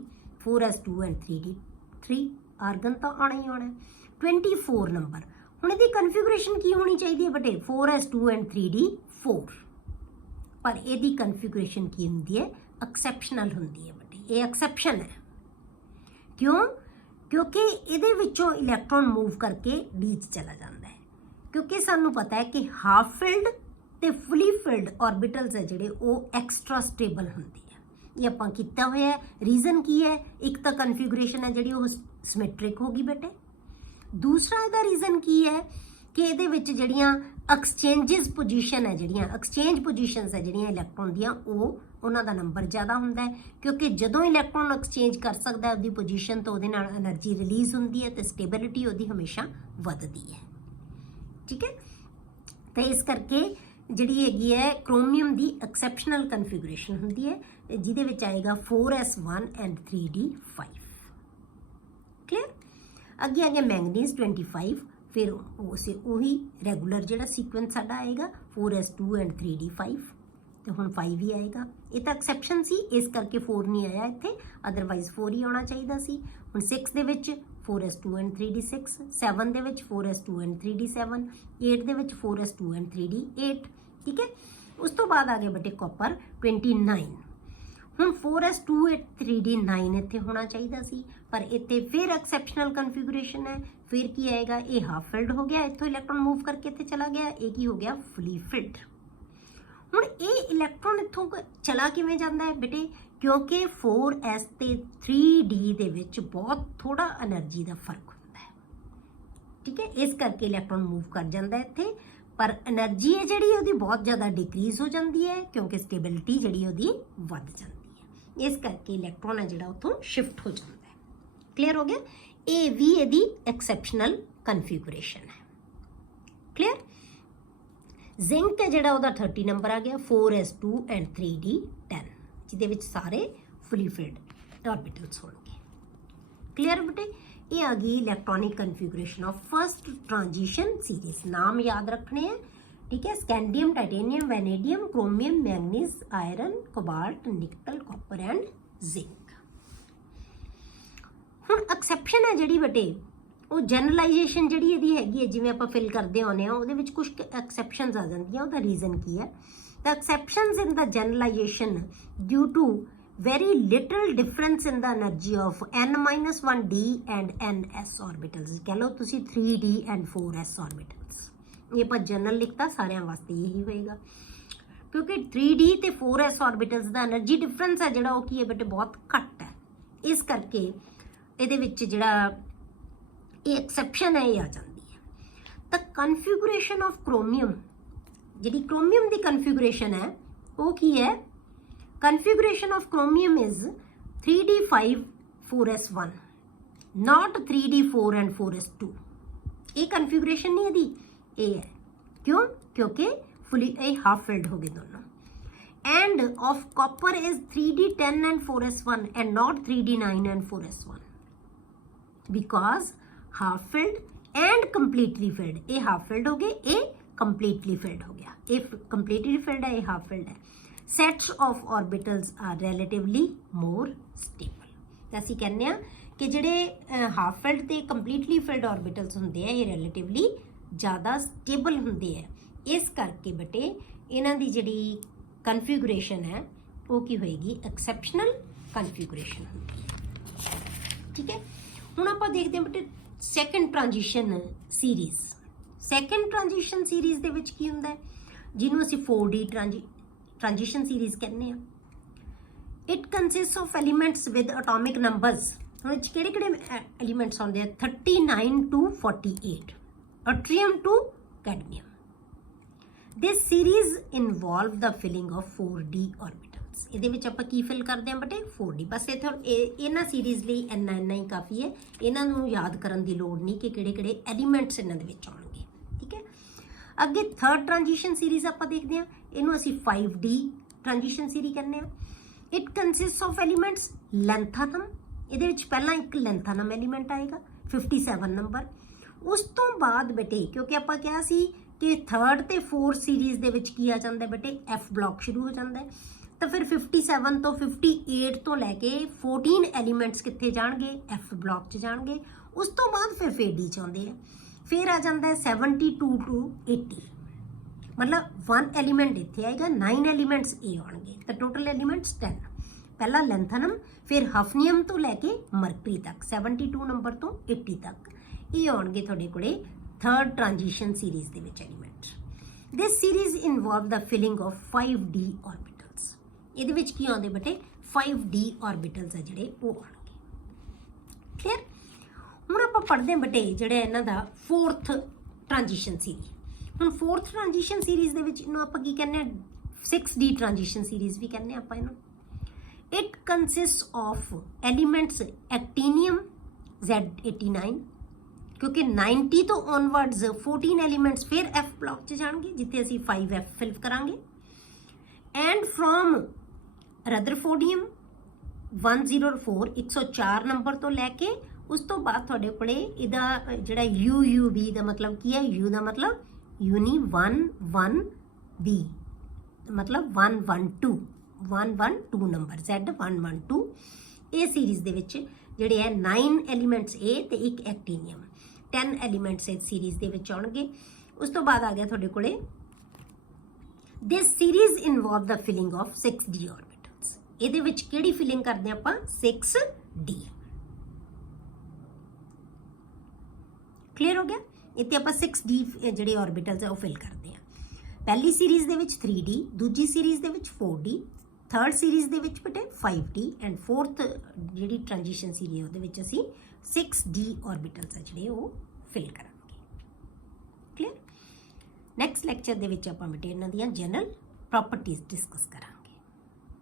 4s2 and 3d3, argon तो आना ही आना है। 24 नंबर, हुण इहदी कन्फिगरेशन की होनी चाहिए बेटे? 4s2 एंड 3d4, पर इहदी कन्फिगरेशन की हुंदी है? एक्सैप्शनल हुंदी है बेटे, ये एक्सैप्शन है। क्यों? क्योंकि इहदे विचों इलैक्ट्रॉन मूव करके डी च चला जाता है, क्योंकि सानू पता है कि हाफ फिल्ड ते फुली फिल्ड ऑर्बिटल्स है जिहड़े वो एक्सट्रा स्टेबल हुंदी है। ये आपां कीता होया है। रीजन की है? एक तो कन्फिगरेशन है जिहड़ी वो सिमेट्रिक होगी बेटे, दूसरा इहदा रीजन की है कि इहदे विच जिहड़ियां एक्सचेंजिस पोजीशन है, जिहड़ियां एक्सचेंज पोजीशनस है जिहड़ियां इलैक्ट्रॉन दियां, वो उन्हां दा नंबर ज़्यादा हुंदा है, क्योंकि जदों इलैक्ट्रॉन एक्सचेंज कर सकदा है उहदी पोजीशन तो उहदे नाल एनर्जी रिलीज़ हुंदी है ते स्टेबिलिटी उहदी हमेशा वधदी है, ठीक है। तो इस करके जिहड़ी हैगी है क्रोमियम दी एक्सैप्शनल कन्फिगरेशन हुंदी है, जिहदे विच आएगा 4s1 एंड 3d5, क्लियर। अगे आ गया मैंगनीज 25, फिर उसे उही रेगूलर जिहड़ा सीक्वेंस साडा आएगा 4s2 एंड 3d5, तो हुण 5 ही आएगा। ये तो एक्सैप्शन सी, इस करके 4 नहीं आया इत्थे, अदरवाइज 4 ही आना चाहिए सी। हुण 6 दे विच 4s2 and 3d6, 7 they which 4s2 and 3d7, 8 they which 4s2 and 3d8, ठीक है। उस तो बाद आ गए बेटे कॉपर 29। हुण 4s2 एंड 3d9 इत्थे होना चाहिए सी, पर इत्थे फिर एक्सैप्शनल कन्फिगरेशन है। फिर की आएगा? ये हाफ फिल्ड हो गया, इत्थों इलैक्ट्रॉन मूव करके इत्थे चला गया, एक ही हो गया फुली फिल्ड। हुण ये इलैक्ट्रॉन इत्थों चला किवें जांदा है बेटे? क्योंकि 4s ते 3d दे विच बहुत थोड़ा एनर्जी का फर्क होता है, ठीक है। इस करके इलैक्ट्रॉन मूव कर जाता है इत्थे, पर एनर्जी है जिहड़ी उहदी बहुत ज़्यादा डिक्रीज हो जाती है, क्योंकि स्टेबिलिटी जिहड़ी उहदी वध जाती है। इस करके इलैक्ट्रॉन है जिहड़ा उत्थों शिफ्ट हो जाता है, क्लियर हो गया। ये भी इहदी एक्सैप्शनल कन्फिगरेशन है, क्लियर। जिंक है जिहड़ा उहदा 30 नंबर आ गया, 4s2 एंड 3d10, जिहदे विच सारे फुली फिल्ड ऑर्बिटल्स होंगे, क्लियर बेटे। ये आ गई electronic configuration of first transition series. नाम याद रखने हैं, ठीक है। Scandium, titanium, vanadium, chromium, manganese, iron, cobalt, निकल, कॉपर एंड जिंक। हुण एक्सैप्शन है जिहड़ी बेटे, वो जनरलाइजेशन जिहड़ी इहदी हैगी है, जिवें आपां फिल करदे आउने आ, उहदे विच कुछ एक्सैप्शनस आ जांदियां। उहदा रीजन की है? The exceptions in the generalization due to very little difference in the energy of n-1d and ns orbitals, कह लो तुसी 3d and 4s orbitals। ये पर जनरल लिखता सारे वास्ते यही होएगा, क्योंकि 3d ते 4s orbitals का एनर्जी डिफरेंस है जिहड़ा वो की है बेटे बहुत घट है। इस करके इहदे विच जिहड़ा ये एक्सैप्शन है ये आ जाती है। तो कन्फिगरेशन ऑफ क्रोमियम, जिहड़ी क्रोमियम की कन्फिगरेशन है वो की है? Configuration of chromium is 3d5 4s1, not 3d4 and 4s2। ये कन्फिगरेशन नहीं है दी, ये है। क्यों? क्योंकि फुली हाफ फिल्ड हो गए दोनों। End of copper is 3d10 and 4s1 and not 3d9 and 4s1, because half filled and completely filled, ये हाफ फिल्ड हो गए, ये ਕੰਪਲੀਟਲੀ ਫਿਲਡ ਹੋ ਗਿਆ। ਇਹ ਕੰਪਲੀਟਲੀ ਫਿਲਡ ਹੈ, ਇਹ ਹਾਫ ਫਿਲਡ ਹੈ। Sets of orbitals are relatively more stable. ਤਾਂ ਅਸੀਂ ਕਹਿੰਦੇ ਆ ਕਿ ਜਿਹੜੇ ਹਾਫ ਫਿਲਡ ਤੇ ਕੰਪਲੀਟਲੀ ਫਿਲਡ ਆਰਬਿਟਲਸ ਹੁੰਦੇ ਆ ਇਹ ਰਿਲੇਟਿਵਲੀ ਜ਼ਿਆਦਾ ਸਟੇਬਲ ਹੁੰਦੇ ਆ। ਇਸ ਕਰਕੇ ਬੇਟੇ ਇਹਨਾਂ ਦੀ ਜਿਹੜੀ ਕਨਫੀਗੂਰੇਸ਼ਨ ਹੈ ਉਹ ਕੀ ਹੋਏਗੀ, ਐਕਸੈਪਸ਼ਨਲ ਕਨਫੀਗੂਰੇਸ਼ਨ ਹੁੰਦੀ ਹੈ। ਠੀਕ ਹੈ, ਹੁਣ ਆਪਾਂ ਦੇਖਦੇ ਹਾਂ ਬੇਟੇ second transition series. Second transition series ਦੇ ਵਿੱਚ ਕੀ ਹੁੰਦਾ ਹੈ, ਜਿਹਨੂੰ ਅਸੀਂ 4D ਟ੍ਰਾਂਜੀਸ਼ਨ ਸੀਰੀਜ਼ ਕਹਿੰਦੇ ਆ। It consist of elements with atomic numbers. ਹੁਣ ਇਹ 'ਚ ਕਿਹੜੇ ਕਿਹੜੇ ਐਲੀਮੈਂਟਸ ਆਉਂਦੇ ਆ, 39 to 48, yttrium to cadmium. This series involve the filling of 4D orbitals। ਇਹਦੇ ਵਿੱਚ ਆਪਾਂ ਕੀ ਫਿਲ ਕਰਦੇ ਹਾਂ ਬੇਟੇ, 4D। ਬਸ ਇਹਨਾਂ ਸੀਰੀਜ਼ ਲਈ ਇੰਨਾ ਹੀ ਕਾਫੀ ਹੈ, ਇਹਨਾਂ ਨੂੰ ਯਾਦ ਕਰਨ ਦੀ ਲੋੜ ਨਹੀਂ ਕਿ ਕਿਹੜੇ ਕਿਹੜੇ ਐਲੀਮੈਂਟਸ ਇਹਨਾਂ ਦੇ ਵਿੱਚ ਆਉਣਗੇ। ਠੀਕ ਹੈ, ਅੱਗੇ ਥਰਡ ਟ੍ਰਾਂਜੀਸ਼ਨ ਸੀਰੀਜ਼ ਆਪਾਂ ਦੇਖਦੇ ਹਾਂ, ਇਹਨੂੰ ਅਸੀਂ 5D ਟ੍ਰਾਂਜੀਸ਼ਨ ਸੀਰੀਜ਼ ਕਹਿੰਦੇ ਹਾਂ। It consist of elements lanthanum. ਇਹਦੇ ਵਿੱਚ ਪਹਿਲਾਂ ਇੱਕ ਲੈਂਥਾਨਮ ਐਲੀਮੈਂਟ ਆਏਗਾ 57 ਨੰਬਰ। ਉਸ ਤੋਂ ਬਾਅਦ ਬੇਟੇ ਕਿਉਂਕਿ ਆਪਾਂ ਕਿਹਾ ਸੀ ਕਿ ਥਰਡ ਤੇ ਫੋਰਥ ਸੀਰੀਜ਼ ਦੇ ਵਿੱਚ ਕੀ ਆ ਜਾਂਦਾ ਬੇਟੇ, ਐਫ ਬਲੌਕ ਸ਼ੁਰੂ ਹੋ ਜਾਂਦਾ ਹੈ। ਤਾਂ ਫਿਰ 57 ਤੋਂ 58 ਤੋਂ ਲੈ ਕੇ 14 ਐਲੀਮੈਂਟਸ ਕਿੱਥੇ ਜਾਣਗੇ, ਐਫ ਬਲੌਕ 'ਚ ਜਾਣਗੇ। ਉਸ ਤੋਂ ਬਾਅਦ ਫਿਰ ਡੀ 'ਚ ਆਉਂਦੇ ਆ। ਫਿਰ ਆ ਜਾਂਦਾ ਹੈ 72 to 80, ਮਤਲਬ 1 ਐਲੀਮੈਂਟ ਇੱਥੇ ਆਏਗਾ, 9 ਐਲੀਮੈਂਟਸ ਇਹ ਆਉਣਗੇ। ਤਾਂ ਟੋਟਲ ਐਲੀਮੈਂਟਸ 10। ਪਹਿਲਾ ਲੈਂਥਨਮ, ਫਿਰ ਹਫਨੀਅਮ ਤੋਂ ਲੈ ਕੇ ਮਰਕਰੀ ਤੱਕ 72 ਨੰਬਰ ਤੋਂ 80 ਤੱਕ ਇਹ ਆਉਣਗੇ ਤੁਹਾਡੇ ਕੋਲੇ ਥਰਡ ਟ੍ਰਾਂਜੀਸ਼ਨ ਸੀਰੀਜ਼ ਦੇ ਵਿੱਚ element. This series involve the filling of 5D orbitals. ਇਹਦੇ ਵਿੱਚ ਕੀ ਆਉਂਦੇ ਬੇਟੇ, 5D ਆਰਬਿਟਲਸ ਆ ਜਿਹੜੇ ਉਹ ਆਉਣਗੇ। ਕਲੀਅਰ। ਹੁਣ ਆਪਾਂ ਪੜ੍ਹਦੇ ਹਾਂ ਬੇਟੇ ਜਿਹੜੇ ਇਹਨਾਂ ਦਾ ਫੋਰਥ ਟ੍ਰਾਂਜੀਸ਼ਨ ਸੀਰੀਜ਼। ਹੁਣ ਫੋਰਥ ਟ੍ਰਾਂਜੀਸ਼ਨ ਸੀਰੀਜ਼ ਦੇ ਵਿੱਚ ਇਹਨੂੰ ਆਪਾਂ ਕੀ ਕਹਿੰਦੇ ਆ, 6D ਟ੍ਰਾਂਜੀਸ਼ਨ ਸੀਰੀਜ਼ ਵੀ ਕਹਿੰਦੇ ਆ ਆਪਾਂ ਇਹਨੂੰ। It consist of elements actinium Z89, ਕਿਉਂਕਿ 90 ਤੋਂ ਔਨਵਰਡਸ 14 ਐਲੀਮੈਂਟਸ ਫਿਰ ਐਫ ਬਲੌਕ 'ਚ ਜਾਣਗੇ ਜਿੱਥੇ ਅਸੀਂ 5F ਫਿਲ ਕਰਾਂਗੇ। ਐਂਡ ਫਰੋਮ ਰਦਰਫੋਰਡੀਅਮ 104 104 ਨੰਬਰ ਤੋਂ ਲੈ ਕੇ ਉਸ ਤੋਂ ਬਾਅਦ ਤੁਹਾਡੇ ਕੋਲੇ ਇਹਦਾ ਜਿਹੜਾ UUB ਦਾ ਮਤਲਬ ਕੀ ਹੈ, U ਦਾ ਮਤਲਬ ਯੂਨੀ 112 ਮਤਲਬ 112 ਨੰਬਰ Z112। ਇਹ ਸੀਰੀਜ਼ ਦੇ ਵਿੱਚ ਜਿਹੜੇ ਹੈ 9 ਐਲੀਮੈਂਟਸ ਇਹ ਤੇ ਇੱਕ ਐਕਟੀਨੀਅਮ, 10 ਐਲੀਮੈਂਟਸ ਇਸ ਸੀਰੀਜ਼ ਦੇ ਵਿੱਚ ਆਉਣਗੇ। ਉਸ ਤੋਂ ਬਾਅਦ ਆ ਗਿਆ ਤੁਹਾਡੇ ਕੋਲੇ this series involve the filling of 6D orbitals. ਇਹਦੇ ਵਿੱਚ ਕਿਹੜੀ ਫਿਲਿੰਗ ਕਰਦੇ ਆਪਾਂ, 6D। ਕਲੀਅਰ ਹੋ ਗਿਆ। ਇੱਥੇ ਆਪਾਂ 6D ਜਿਹੜੇ ਆਰਬਿਟਲਸ ਆ ਉਹ ਫਿਲ ਕਰਦੇ ਆ। ਪਹਿਲੀ ਸੀਰੀਜ਼ ਦੇ ਵਿੱਚ 3D, ਦੂਜੀ ਸੀਰੀਜ਼ ਦੇ ਵਿੱਚ 4D, ਥਰਡ ਸੀਰੀਜ਼ ਦੇ ਵਿੱਚ ਬੇਟੇ 5D ਐਂਡ ਫੋਰਥ ਜਿਹੜੀ ਟ੍ਰਾਂਜੀਸ਼ਨ ਸੀਰੀਜ਼ ਉਹਦੇ ਵਿੱਚ ਅਸੀਂ 6D ਆਰਬਿਟਲਸ ਆ ਜਿਹੜੇ ਉਹ ਫਿਲ ਕਰਾਂਗੇ। ਕਲੀਅਰ। ਨੈਕਸਟ ਲੈਕਚਰ ਦੇ ਵਿੱਚ ਆਪਾਂ ਬੇਟੇ ਇਹਨਾਂ ਦੀਆਂ ਜਨਰਲ ਪ੍ਰੋਪਰਟੀਜ਼ ਡਿਸਕਸ ਕਰਾਂਗੇ।